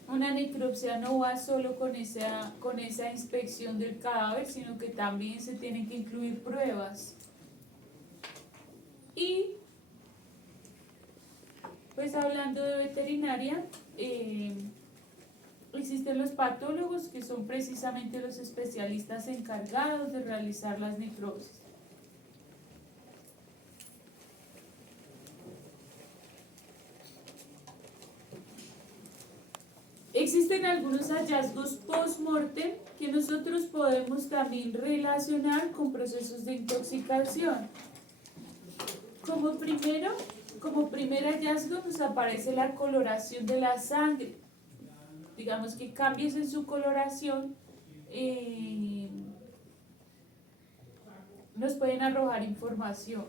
Una necropsia no va solo con esa inspección del cadáver, sino que también se tienen que incluir pruebas. Y pues hablando de veterinaria, existen los patólogos, que son precisamente los especialistas encargados de realizar las necropsias. Existen algunos hallazgos post-mortem que nosotros podemos también relacionar con procesos de intoxicación. Como primer hallazgo nos aparece la coloración de la sangre. Digamos que cambios en su coloración nos pueden arrojar información.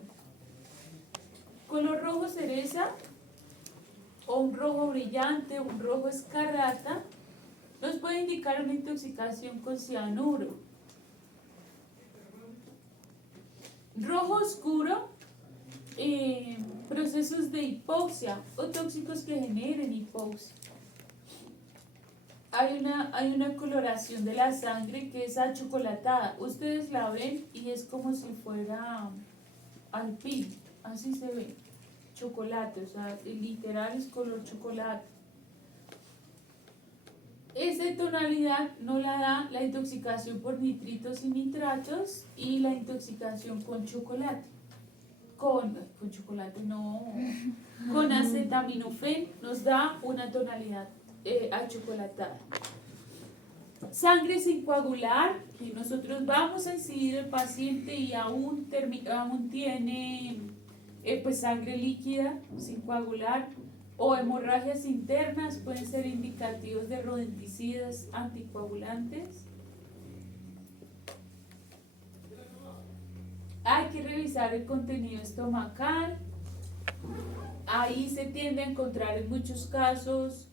Color rojo cereza o un rojo brillante, un rojo escarlata, nos puede indicar una intoxicación con cianuro. Rojo oscuro, procesos de hipoxia o tóxicos que generen hipoxia. Hay una coloración de la sangre que es achocolatada. Ustedes la ven y es como si fuera alpín, así se ve, chocolate, o sea, literal es color chocolate. Esa tonalidad no la da la intoxicación por nitritos y nitratos y la intoxicación con chocolate. Con chocolate no, con acetaminofén nos da una tonalidad achocolatada. Sangre sin coagular, que nosotros vamos a incidir el paciente y aún tiene pues sangre líquida sin coagular, o hemorragias internas, pueden ser indicativos de rodenticidas anticoagulantes. Hay que revisar el contenido estomacal. Ahí se tiende a encontrar en muchos casos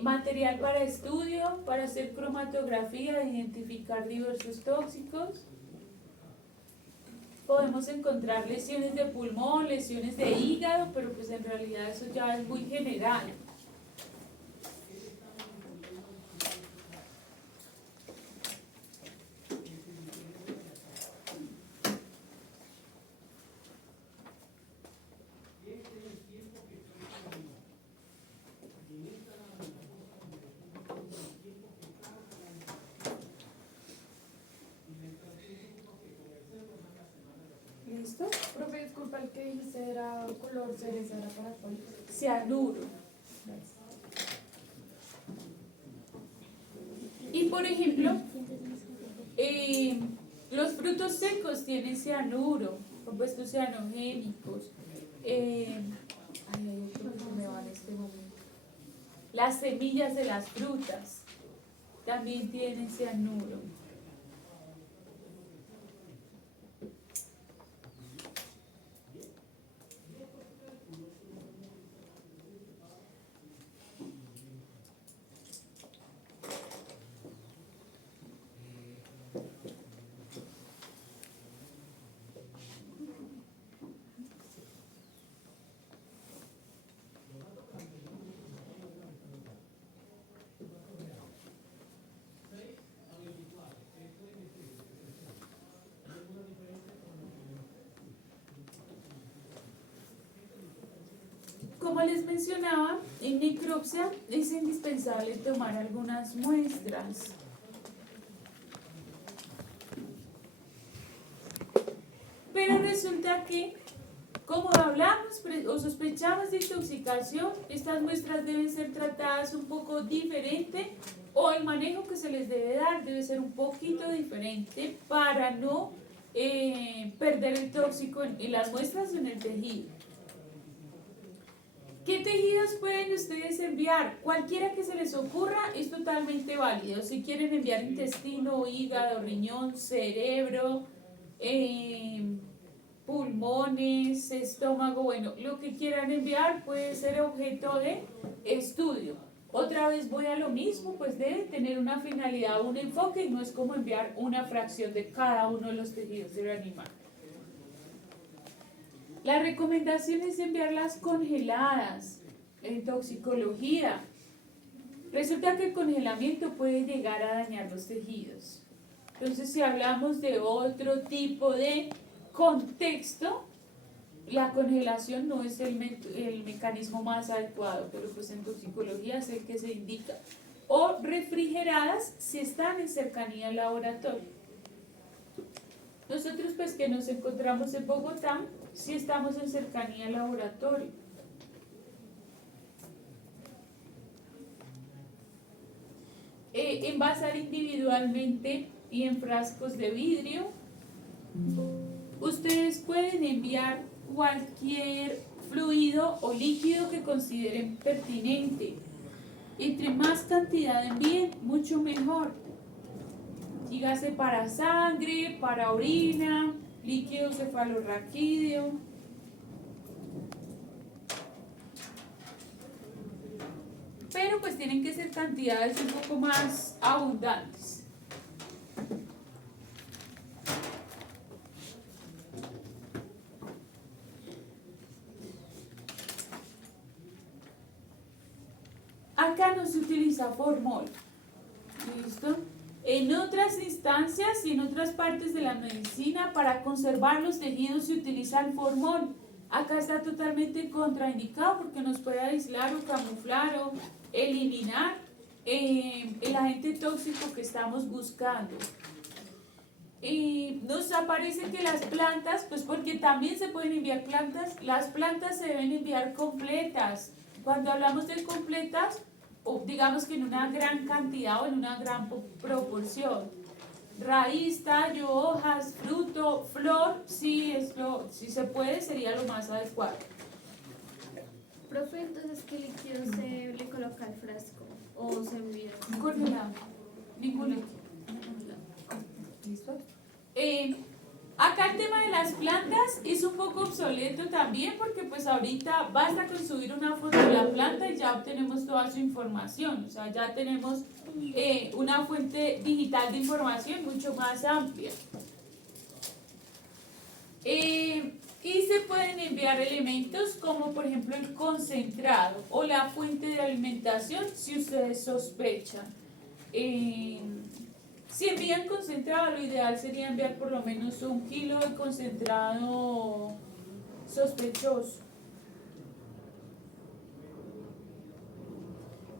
material para estudio, para hacer cromatografía, identificar diversos tóxicos. Podemos encontrar lesiones de pulmón, lesiones de hígado, pero pues en realidad eso ya es muy general. ¿Listo? Profe, disculpa, el que dijiste era color cereza, ¿era para cuál? Cianuro. Y por ejemplo, los frutos secos tienen cianuro, compuestos cianogénicos. Hay otro que se me va en este momento. Las semillas de las frutas también tienen cianuro. como les mencionaba, en necropsia es indispensable tomar algunas muestras. Pero resulta que, como hablamos o sospechamos de intoxicación, estas muestras deben ser tratadas un poco diferente o el manejo que se les debe dar debe ser un poquito diferente para no perder el tóxico en las muestras o en el tejido. ¿Qué tejidos pueden ustedes enviar? Cualquiera que se les ocurra es totalmente válido. Si quieren enviar intestino, hígado, riñón, cerebro, pulmones, estómago, bueno, lo que quieran enviar puede ser objeto de estudio. Otra vez voy a lo mismo, pues debe tener una finalidad, un enfoque y no es como enviar una fracción de cada uno de los tejidos del animal. La recomendación es enviarlas congeladas en toxicología. Resulta que el congelamiento puede llegar a dañar los tejidos. Entonces, si hablamos de otro tipo de contexto, la congelación no es el mecanismo más adecuado, pero pues en toxicología es el que se indica. O refrigeradas si están en cercanía al laboratorio. Nosotros pues que nos encontramos en Bogotá, si estamos en cercanía al laboratorio. Envasar individualmente y en frascos de vidrio. Ustedes pueden enviar cualquier fluido o líquido que consideren pertinente. Entre más cantidad envíen, mucho mejor. Dígase para sangre, para orina, líquido cefalorraquídeo. Pero pues tienen que ser cantidades un poco más abundantes. Acá no se utiliza formol. ¿Listo? En otras instancias y en otras partes de la medicina, para conservar los tejidos se utiliza el formol. Acá está totalmente contraindicado porque nos puede aislar o camuflar o eliminar el agente tóxico que estamos buscando. Y nos aparece que las plantas, pues porque también se pueden enviar plantas, las plantas se deben enviar completas. Cuando hablamos de completas, o digamos que en una gran cantidad o en una gran proporción. Raíz, tallo, hojas, fruto, flor, si se puede, sería lo más adecuado. Profe, entonces, ¿qué líquido se le coloca al frasco? ¿O se envía? Congelado. Ningún líquido. ¿Listo? Acá el tema de las plantas es un poco obsoleto también porque pues ahorita basta con subir una foto de la planta y ya obtenemos toda su información, o sea, ya tenemos una fuente digital de información mucho más amplia. Y se pueden enviar elementos como por ejemplo el concentrado o la fuente de alimentación si ustedes sospechan. Si envían concentrado, lo ideal sería enviar por lo menos 1 kilo de concentrado sospechoso.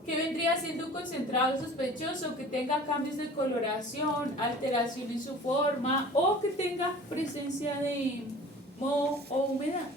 ¿Qué vendría siendo un concentrado sospechoso? Que tenga cambios de coloración, alteración en su forma o que tenga presencia de moho o humedad.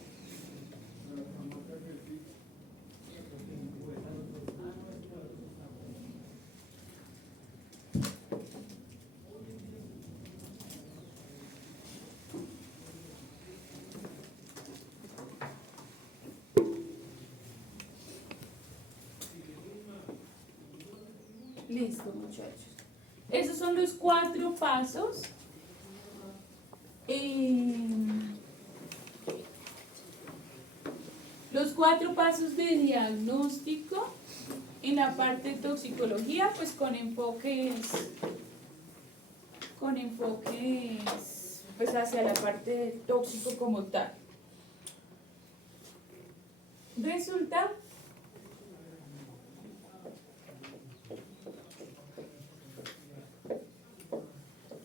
Listo, muchachos. Esos son los 4 pasos. Los 4 pasos de diagnóstico en la parte de toxicología, pues con enfoques pues hacia la parte de tóxico como tal. Resulta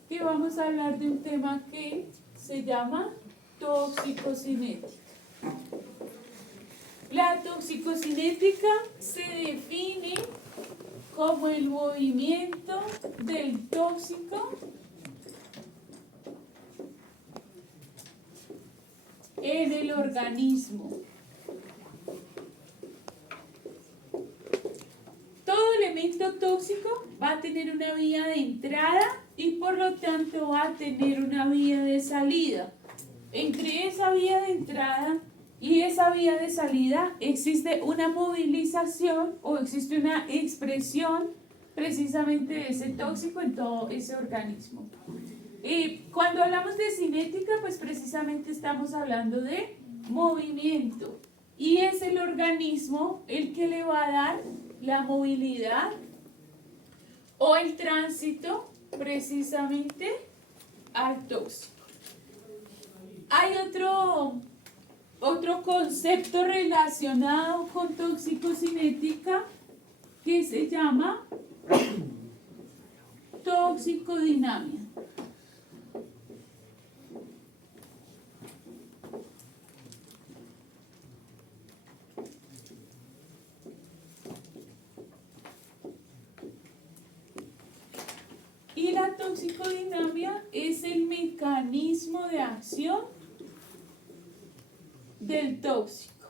que vamos a hablar de un tema que se llama toxicocinética. La La toxicocinética se define como el movimiento del tóxico en el organismo. Todo elemento tóxico va a tener una vía de entrada y por lo tanto va a tener una vía de salida. Entre esa vía de entrada y esa vía de salida existe una movilización o existe una expresión precisamente de ese tóxico en todo ese organismo. Y cuando hablamos de cinética, pues precisamente estamos hablando de movimiento. Y es el organismo el que le va a dar la movilidad o el tránsito precisamente al tóxico. Hay otro concepto relacionado con toxicocinética que se llama toxicodinamia. Y la toxicodinamia es el mecanismo de acción del tóxico.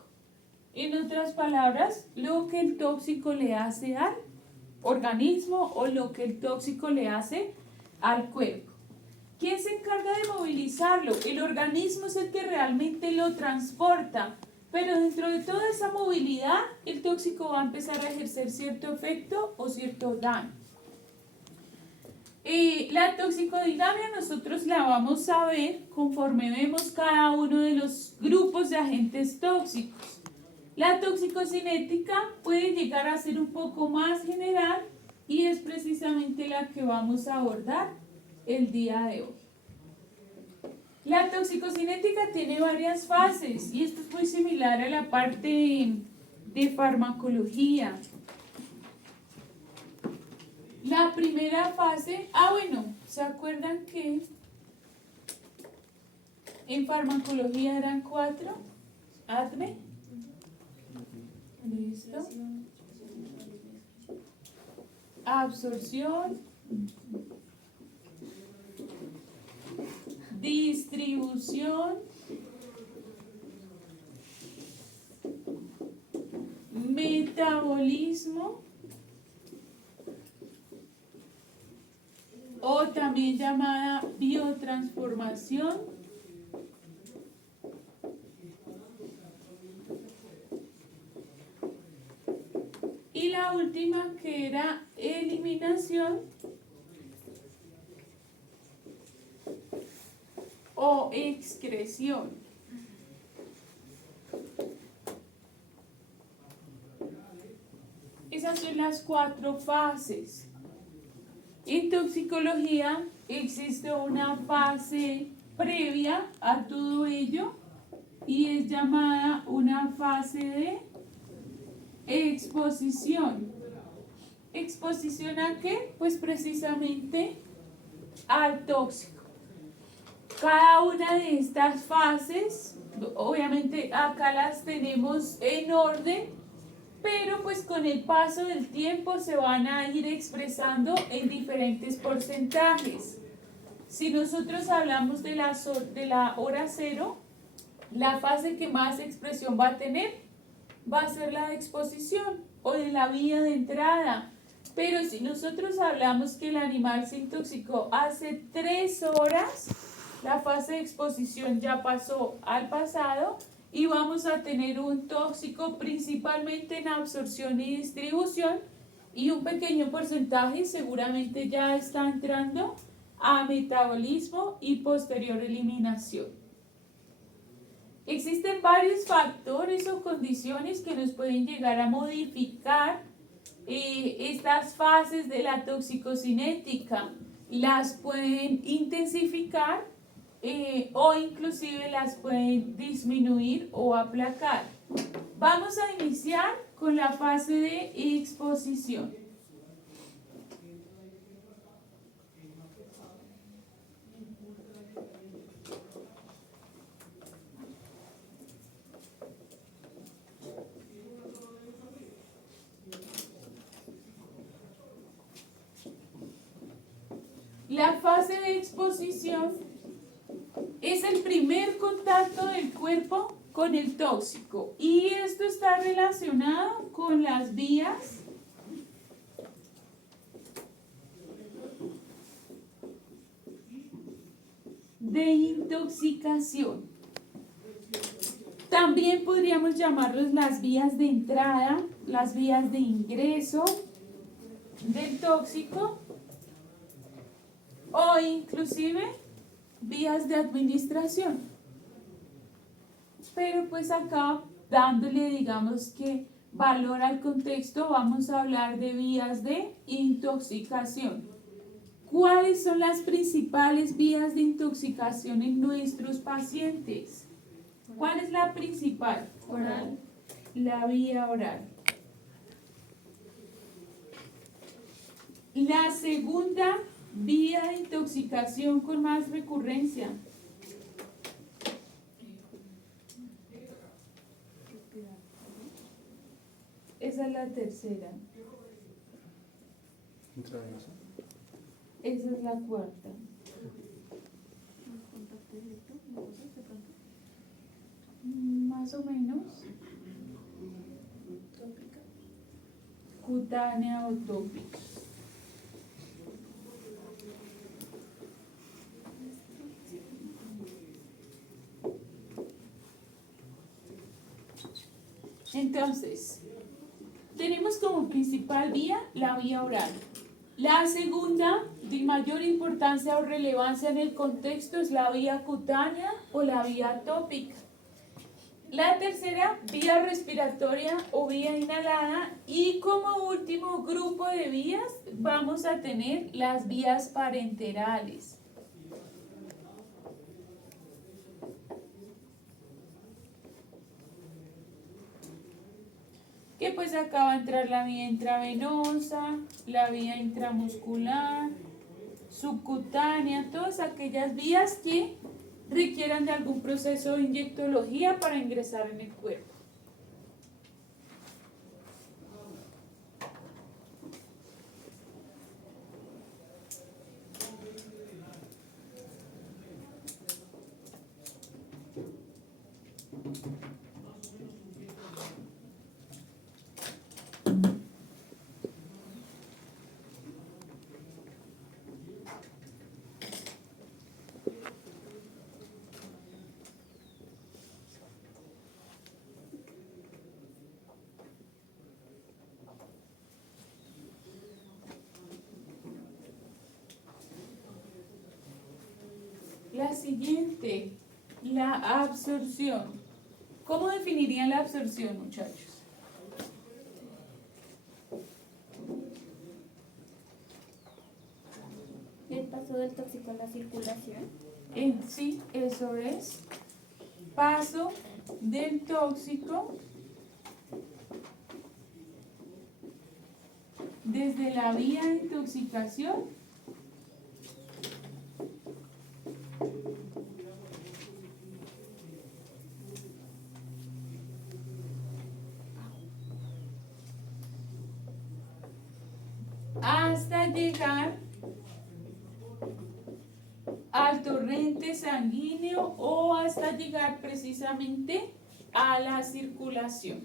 En otras palabras, lo que el tóxico le hace al organismo o lo que el tóxico le hace al cuerpo. ¿Quién se encarga de movilizarlo? El organismo es el que realmente lo transporta, pero dentro de toda esa movilidad, el tóxico va a empezar a ejercer cierto efecto o cierto daño. La toxicodinamia nosotros la vamos a ver conforme vemos cada uno de los grupos de agentes tóxicos. La toxicocinética puede llegar a ser un poco más general y es precisamente la que vamos a abordar el día de hoy. La toxicocinética tiene varias fases y esto es muy similar a la parte de farmacología. La primera fase, ¿se acuerdan que en farmacología eran 4? ADME. Listo. Absorción. Distribución. Metabolismo. O también llamada biotransformación. Y la última que era eliminación o excreción. Esas son las 4 fases. En toxicología existe una fase previa a todo ello y es llamada una fase de exposición. ¿Exposición a qué? Pues precisamente al tóxico. Cada una de estas fases, obviamente acá las tenemos en orden, pero pues con el paso del tiempo se van a ir expresando en diferentes porcentajes. Si nosotros hablamos de la hora cero, la fase que más expresión va a tener va a ser la de exposición o de la vía de entrada. Pero si nosotros hablamos que el animal se intoxicó hace 3 horas, la fase de exposición ya pasó al pasado y vamos a tener un tóxico principalmente en absorción y distribución y un pequeño porcentaje seguramente ya está entrando a metabolismo y posterior eliminación. Existen varios factores o condiciones que nos pueden llegar a modificar estas fases de la toxicocinética. Las pueden intensificar o inclusive las pueden disminuir o aplacar. Vamos a iniciar con la fase de exposición. La fase de exposición es el primer contacto del cuerpo con el tóxico y esto está relacionado con las vías de intoxicación. También podríamos llamarlos las vías de entrada, las vías de ingreso del tóxico o inclusive vías de administración. Pero pues acá dándole digamos que valor al contexto vamos a hablar de vías de intoxicación. ¿Cuáles son las principales vías de intoxicación en nuestros pacientes? ¿Cuál es la principal? Oral. La vía oral. La segunda vía de intoxicación con más recurrencia. Esa es la tercera. Intravenosa. Esa es la cuarta. Más o menos. Cutánea o tópica. Entonces, tenemos como principal vía la vía oral. La segunda, de mayor importancia o relevancia en el contexto, es la vía cutánea o la vía tópica. La tercera, vía respiratoria o vía inhalada. Y como último grupo de vías, vamos a tener las vías parenterales. Que pues acá va a entrar la vía intravenosa, la vía intramuscular, subcutánea, todas aquellas vías que requieran de algún proceso de inyectología para ingresar en el cuerpo. La siguiente, la absorción. ¿Cómo definirían la absorción, muchachos? El paso del tóxico a la circulación. Sí, eso es. Paso del tóxico desde la vía de intoxicación hasta llegar al torrente sanguíneo o hasta llegar precisamente a la circulación.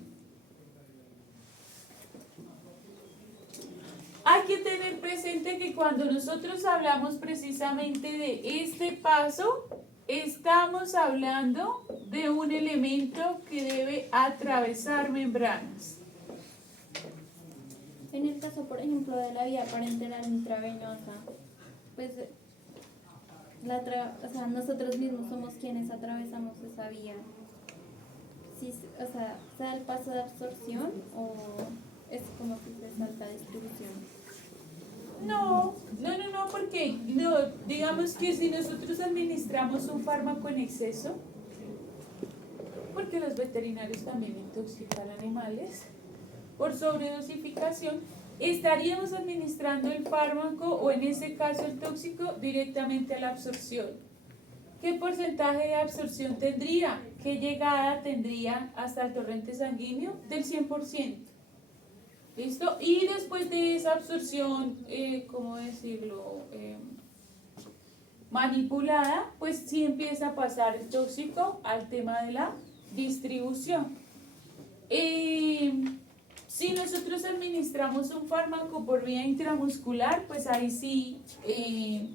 Hay que tener presente que cuando nosotros hablamos precisamente de este paso, estamos hablando de un elemento que debe atravesar membranas. En el caso, por ejemplo, de la vía parenteral intravenosa, pues o sea, nosotros mismos somos quienes atravesamos esa vía. Sí, o sea, ¿se da el paso de absorción o es como que se salta distribución? No, porque no, digamos que si nosotros administramos un fármaco en exceso, porque los veterinarios también intoxican animales por sobredosificación, estaríamos administrando el fármaco o en ese caso el tóxico directamente a la absorción. ¿Qué porcentaje de absorción tendría? ¿Qué llegada tendría hasta el torrente sanguíneo? Del 100%. ¿Listo? Y después de esa absorción, ¿cómo decirlo? manipulada, pues sí empieza a pasar el tóxico al tema de la distribución. Si nosotros administramos un fármaco por vía intramuscular, pues ahí sí,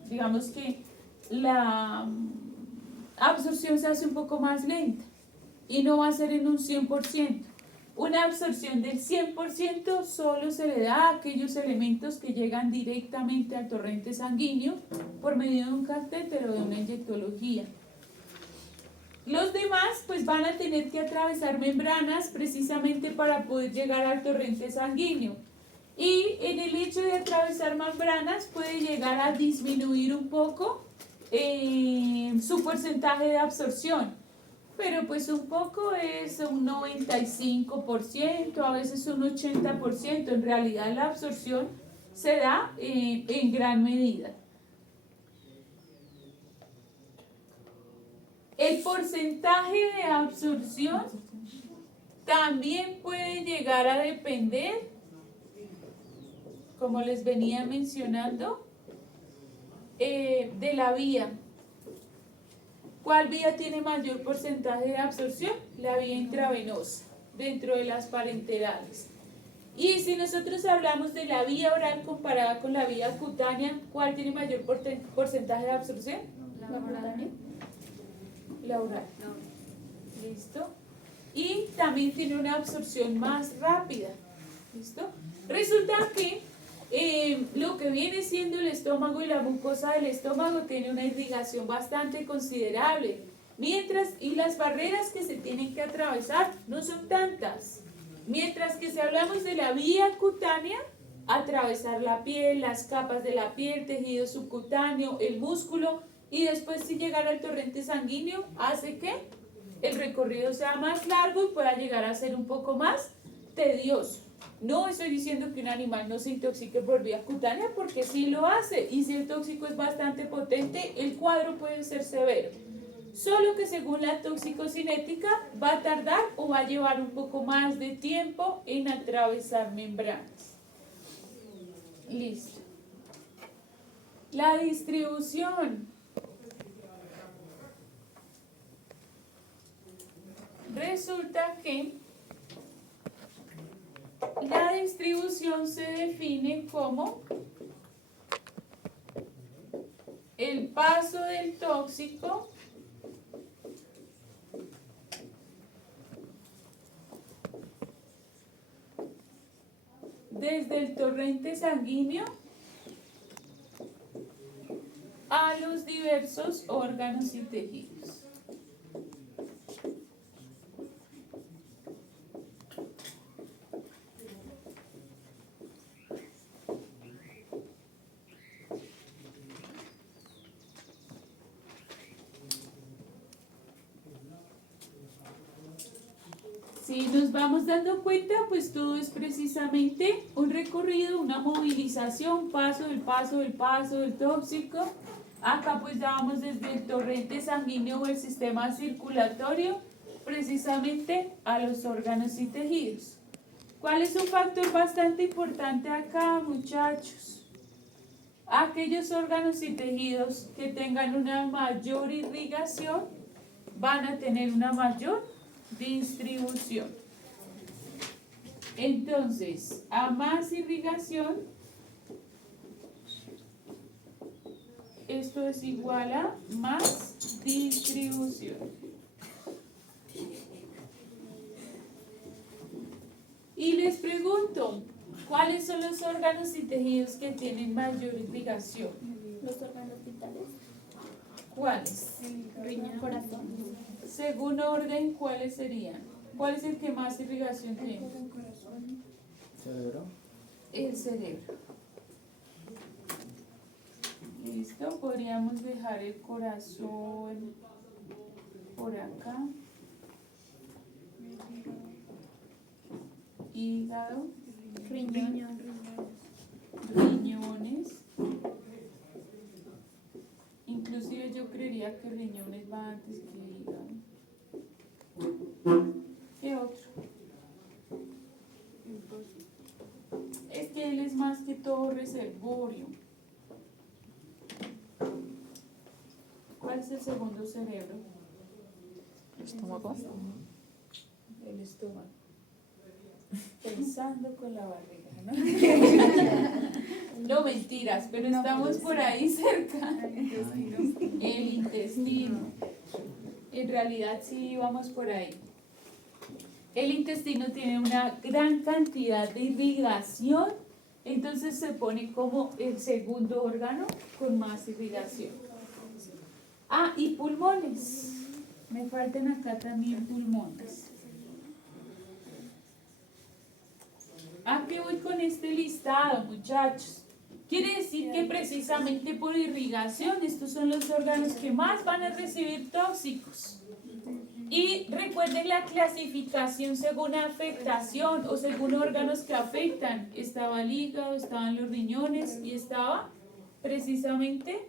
digamos que la absorción se hace un poco más lenta y no va a ser en un 100%. Una absorción del 100% solo se le da a aquellos elementos que llegan directamente al torrente sanguíneo por medio de un catéter o de una inyectología. Los demás pues van a tener que atravesar membranas precisamente para poder llegar al torrente sanguíneo. Y en el hecho de atravesar membranas puede llegar a disminuir un poco su porcentaje de absorción. Pero pues un poco es un 95%, a veces un 80%. En realidad la absorción se da en gran medida. El porcentaje de absorción también puede llegar a depender, como les venía mencionando, de la vía. ¿Cuál vía tiene mayor porcentaje de absorción? La vía intravenosa, dentro de las parenterales. Y si nosotros hablamos de la vía oral comparada con la vía cutánea, ¿cuál tiene mayor porcentaje de absorción? La cutánea. La oral. ¿Listo? Y también tiene una absorción más rápida. ¿Listo? Resulta que lo que viene siendo el estómago y la mucosa del estómago tiene una irrigación bastante considerable, y las barreras que se tienen que atravesar no son tantas. Mientras que si hablamos de la vía cutánea, atravesar la piel, las capas de la piel, tejido subcutáneo, el músculo, y después si llegar al torrente sanguíneo hace que el recorrido sea más largo y pueda llegar a ser un poco más tedioso. No estoy diciendo que un animal no se intoxique por vía cutánea, porque sí lo hace, y si el tóxico es bastante potente, el cuadro puede ser severo. Solo que según la toxicocinética va a tardar o va a llevar un poco más de tiempo en atravesar membranas. Listo. La distribución. Resulta que la distribución se define como el paso del tóxico desde el torrente sanguíneo a los diversos órganos y tejidos. Si nos vamos dando cuenta, pues todo es precisamente un recorrido, una movilización, paso del tóxico. Acá pues ya vamos desde el torrente sanguíneo o el sistema circulatorio precisamente a los órganos y tejidos. ¿Cuál es un factor bastante importante acá, muchachos? Aquellos órganos y tejidos que tengan una mayor irrigación van a tener una mayor distribución. Entonces, a más irrigación, esto es igual a más distribución. Y les pregunto, ¿cuáles son los órganos y tejidos que tienen mayor irrigación? Los órganos vitales. ¿Cuáles? Riñón, corazón. Según orden, ¿cuáles serían? ¿Cuál es el que más irrigación tiene? ¿Cerebro? El cerebro. Listo, podríamos dejar el corazón por acá. Hígado, riñones. Inclusive yo creería que riñones va antes que hígado. ¿Qué otro? Es que él es más que todo reservorio. es el segundo cerebro? ¿El estómago? El estómago. Pensando con la barriga, ¿no? No, mentiras, pero estamos por ahí cerca. El intestino. En realidad sí vamos por ahí. El intestino tiene una gran cantidad de irrigación, entonces se pone como el segundo órgano con más irrigación. Ah, y pulmones. Me faltan acá también pulmones. ¿A qué voy con este listado, muchachos? Quiere decir que precisamente por irrigación estos son los órganos que más van a recibir tóxicos. Y recuerden la clasificación según afectación o según órganos que afectan. Estaba el hígado, estaban los riñones y estaba precisamente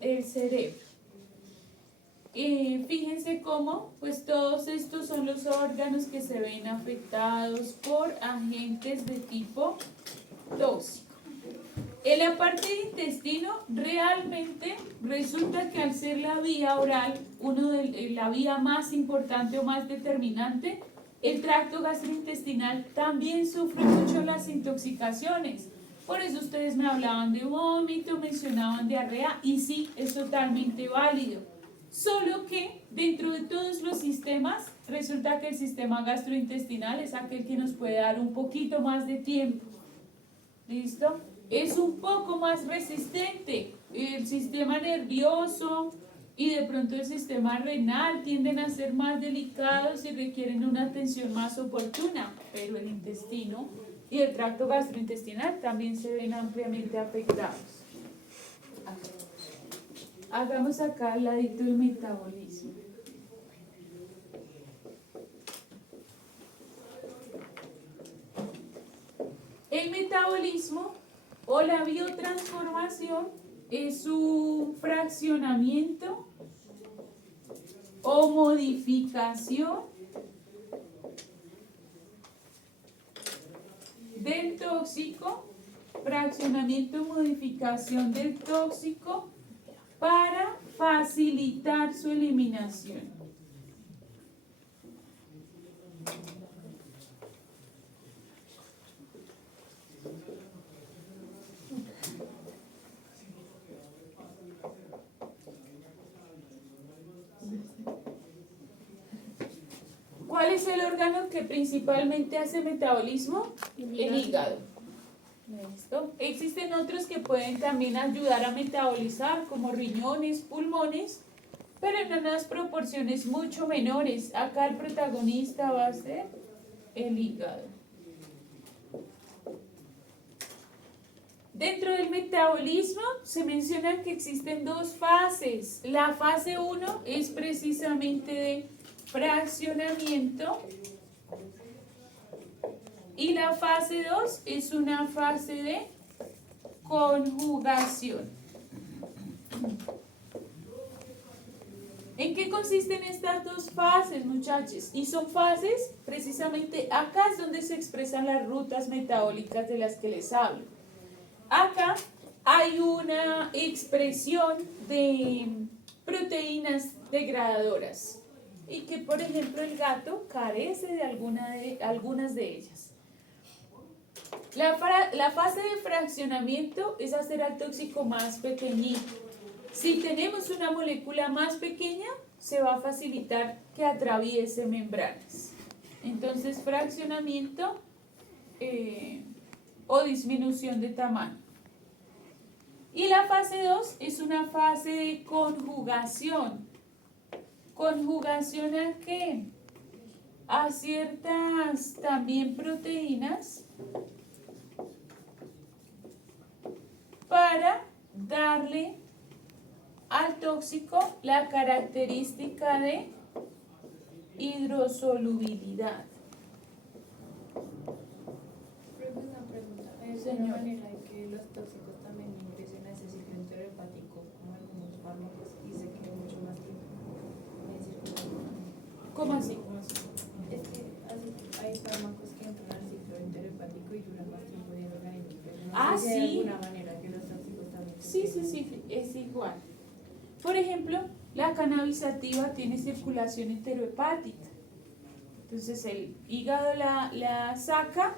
el cerebro. Fíjense cómo, pues todos estos son los órganos que se ven afectados por agentes de tipo tóxico. En la parte del intestino, realmente resulta que al ser la vía oral, la vía más importante o más determinante, el tracto gastrointestinal también sufre mucho las intoxicaciones. Por eso ustedes me hablaban de vómito, mencionaban diarrea, y sí, es totalmente válido. Solo que dentro de todos los sistemas, resulta que el sistema gastrointestinal es aquel que nos puede dar un poquito más de tiempo. ¿Listo? Es un poco más resistente. El sistema nervioso y de pronto el sistema renal tienden a ser más delicados y requieren una atención más oportuna, pero el intestino y el tracto gastrointestinal también se ven ampliamente afectados. Hagamos acá al ladito el metabolismo. El metabolismo o la biotransformación es un fraccionamiento o modificación del tóxico, fraccionamiento o modificación del tóxico para facilitar su eliminación. ¿Cuál es el órgano que principalmente hace metabolismo? El hígado. ¿Listo? Existen otros que pueden también ayudar a metabolizar, como riñones, pulmones, pero en unas proporciones mucho menores. Acá el protagonista va a ser el hígado. Dentro del metabolismo se menciona que existen dos fases. La fase 1 es precisamente de fraccionamiento y la fase 2 es una fase de conjugación. ¿En qué consisten estas dos fases, muchachos? Y son fases, precisamente acá es donde se expresan las rutas metabólicas de las que les hablo. Acá hay una expresión de proteínas degradadoras y que, por ejemplo, el gato carece de algunas de ellas. La fase de fraccionamiento es hacer al tóxico más pequeñito. Si tenemos una molécula más pequeña, se va a facilitar que atraviese membranas. Entonces, fraccionamiento o disminución de tamaño. Y la fase 2 es una fase de conjugación. ¿Conjugación a qué? A ciertas también proteínas para darle al tóxico la característica de hidrosolubilidad. Una pregunta. ¿Hay Señor. alguna manera de que los tóxicos también ingresen a ese ciclo enterohepático como algunos fármacos y se queden mucho más tiempo en el circuito? ¿Cómo así? Es que hay fármacos que entran al ciclo enterohepático y duran más tiempo en el organismo. Pero no sé si hay Sí. alguna manera que los tóxicos también se Sí, queden. es igual. Por ejemplo, La cannabis sativa tiene circulación enterohepática. Entonces el hígado la saca,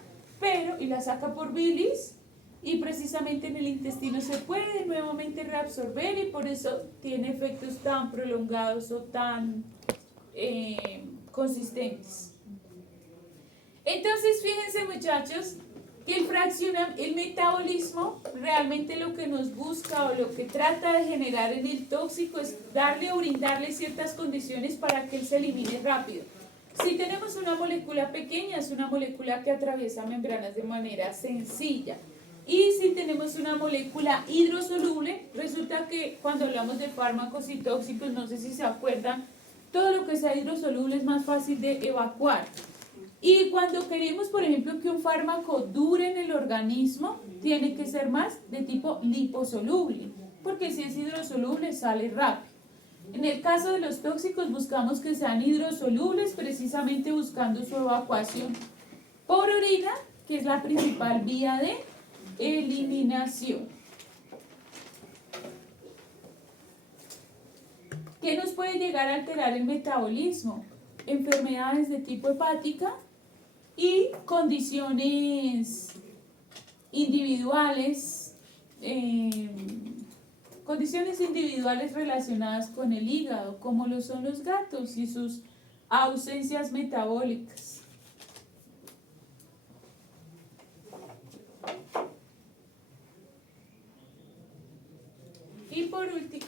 y la saca por bilis, y precisamente en el intestino se puede nuevamente reabsorber y por eso tiene efectos tan prolongados o tan consistentes. Entonces fíjense, muchachos, que el metabolismo realmente lo que nos busca o lo que trata de generar en el tóxico es darle o brindarle ciertas condiciones para que él se elimine rápido. Si tenemos una molécula pequeña, es una molécula que atraviesa membranas de manera sencilla. Y si tenemos una molécula hidrosoluble, resulta que cuando hablamos de fármacos y tóxicos, no sé si se acuerdan, todo lo que sea hidrosoluble es más fácil de evacuar. Y cuando queremos, por ejemplo, que un fármaco dure en el organismo, tiene que ser más de tipo liposoluble, porque si es hidrosoluble sale rápido. En el caso de los tóxicos buscamos que sean hidrosolubles, precisamente buscando su evacuación por orina, que es la principal vía de eliminación. ¿Qué nos puede llegar a alterar el metabolismo? Enfermedades de tipo hepática y condiciones individuales, relacionadas con el hígado, como lo son los gatos y sus ausencias metabólicas. Y por último,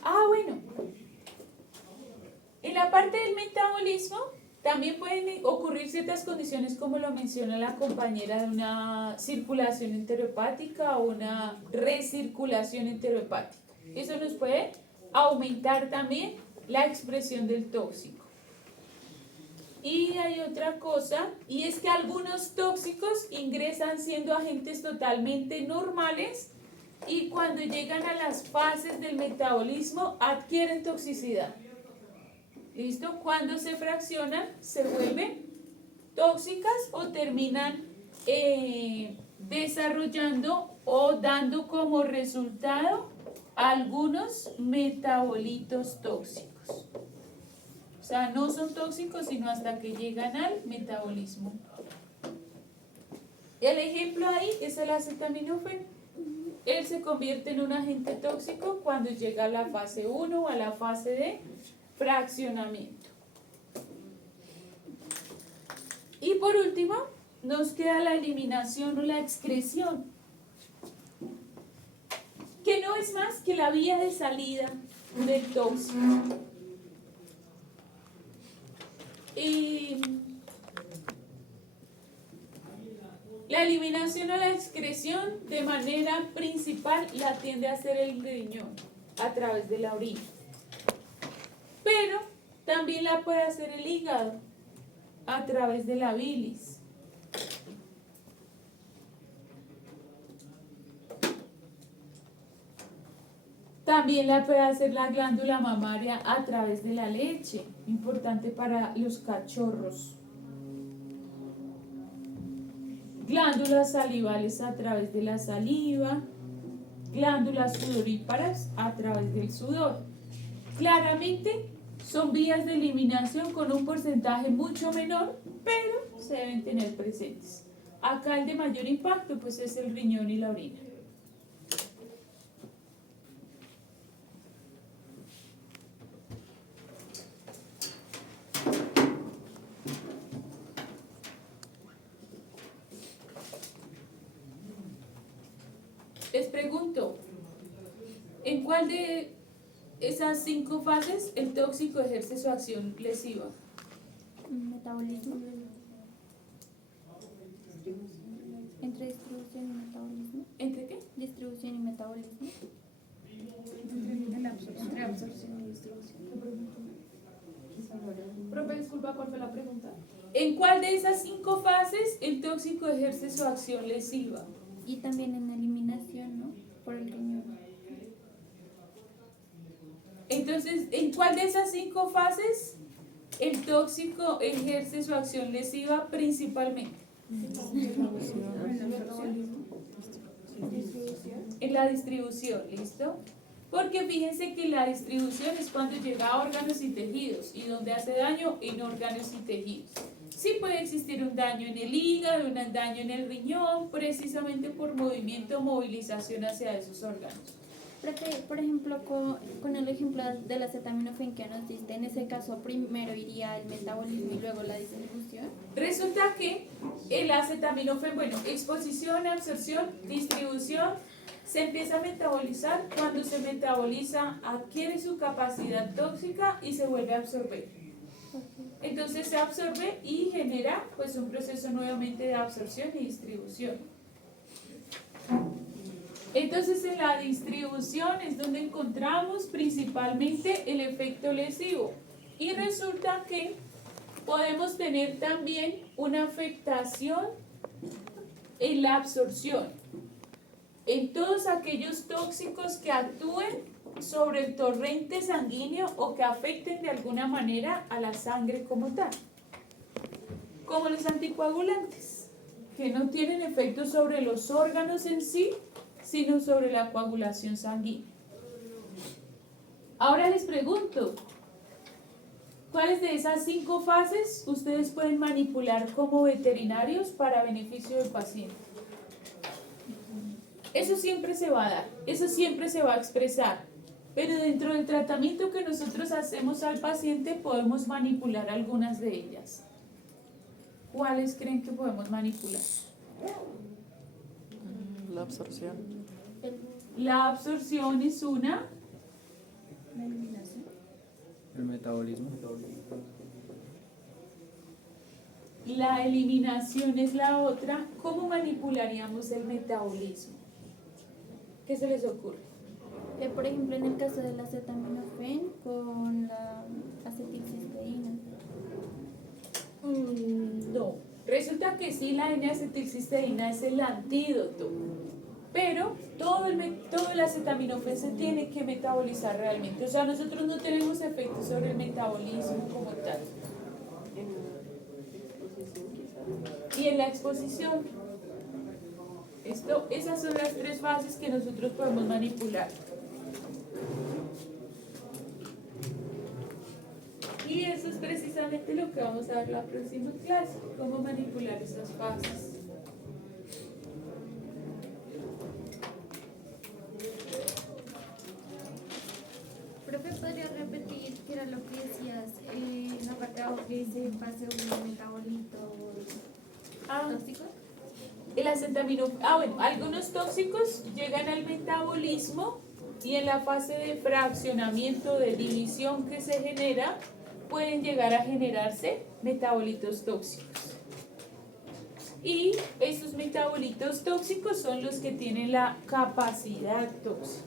en la parte del metabolismo también pueden ocurrir ciertas condiciones como lo menciona la compañera de una circulación enterohepática o una recirculación enterohepática. Eso nos puede aumentar también la expresión del tóxico. Y hay otra cosa, y es que algunos tóxicos ingresan siendo agentes totalmente normales y cuando llegan a las fases del metabolismo adquieren toxicidad. ¿Listo? Cuando se fraccionan, se vuelven tóxicas o terminan desarrollando o dando como resultado algunos metabolitos tóxicos. O sea, no son tóxicos sino hasta que llegan al metabolismo. El ejemplo ahí es el acetaminofén. Él se convierte en un agente tóxico cuando llega a la fase 1 o a la fase de fraccionamiento. Y por último, nos queda la eliminación o la excreción, que no es más que la vía de salida del tóxico. Y la eliminación o la excreción de manera principal la tiende a hacer el riñón a través de la orina. Pero también la puede hacer el hígado a través de la bilis. También la puede hacer la glándula mamaria a través de la leche, importante para los cachorros. Glándulas salivales a través de la saliva, glándulas sudoríparas a través del sudor. Claramente son vías de eliminación con un porcentaje mucho menor, pero se deben tener presentes. Acá el de mayor impacto pues es el riñón y la orina. Les pregunto, ¿en cuál de esas 5 fases el tóxico ejerce su acción lesiva? Metabolismo. Entre distribución y metabolismo. ¿Entre qué? Distribución y metabolismo. Entre absorción y distribución. Profe, disculpa, ¿cuál fue la pregunta? ¿En cuál de esas 5 fases el tóxico ejerce su acción lesiva? Y también en eliminación, ¿no? Por el riñón. Entonces, ¿en cuál de esas 5 fases el tóxico ejerce su acción lesiva principalmente? En la distribución, ¿listo? Porque fíjense que la distribución es cuando llega a órganos y tejidos y donde hace daño en órganos y tejidos. Sí puede existir un daño en el hígado, un daño en el riñón, precisamente por movimiento o movilización hacia esos órganos. Profe, por ejemplo, con el ejemplo del acetaminofén que nos diste, en ese caso primero iría el metabolismo y luego la distribución. Resulta que el acetaminofén, bueno, exposición, absorción, distribución, se empieza a metabolizar. Cuando se metaboliza, adquiere su capacidad tóxica y se vuelve a absorber. Entonces se absorbe y genera pues un proceso nuevamente de absorción y distribución. Entonces en la distribución es donde encontramos principalmente el efecto lesivo. Y resulta que podemos tener también una afectación en la absorción, en todos aquellos tóxicos que actúen sobre el torrente sanguíneo o que afecten de alguna manera a la sangre como tal, como los anticoagulantes, que no tienen efecto sobre los órganos en sí, sino sobre la coagulación sanguínea. Ahora les pregunto, ¿cuáles de esas 5 fases ustedes pueden manipular como veterinarios para beneficio del paciente? Eso siempre se va a dar, eso siempre se va a expresar, pero dentro del tratamiento que nosotros hacemos al paciente podemos manipular algunas de ellas. ¿Cuáles creen que podemos manipular? La absorción. La absorción es una, La eliminación. El metabolismo. la eliminación es la otra. ¿Cómo manipularíamos el metabolismo? ¿Qué se les ocurre? Por ejemplo, en el caso del acetaminofén con la acetilcisteína. No. Resulta que sí, la N-acetilcisteína es el antídoto, pero todo el acetaminofén se tiene que metabolizar realmente. O sea, nosotros no tenemos efectos sobre el metabolismo como tal. Y en la exposición, esas son las 3 fases que nosotros podemos manipular. Y eso es precisamente lo que vamos a ver la próxima clase, cómo manipular esas fases. Profe, ¿podría repetir qué era lo que decías en la parte de abajo que dice fase 1 metabolitos tóxicos? El acetaminofén, bueno, algunos tóxicos llegan al metabolismo y en la fase de fraccionamiento, de división que se genera, pueden llegar a generarse metabolitos tóxicos. Y estos metabolitos tóxicos son los que tienen la capacidad tóxica.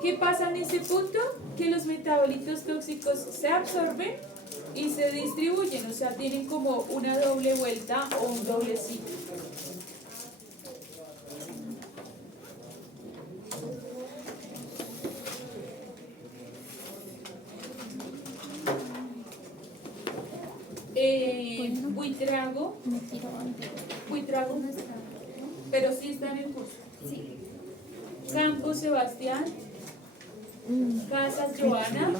¿Qué pasa en ese punto? Que los metabolitos tóxicos se absorben y se distribuyen, o sea, tienen como una doble vuelta o un doble ciclo. Buitrago, Buitrago, No está. pero sí está en el curso. Sí. Campos Sebastián, Casas Joana,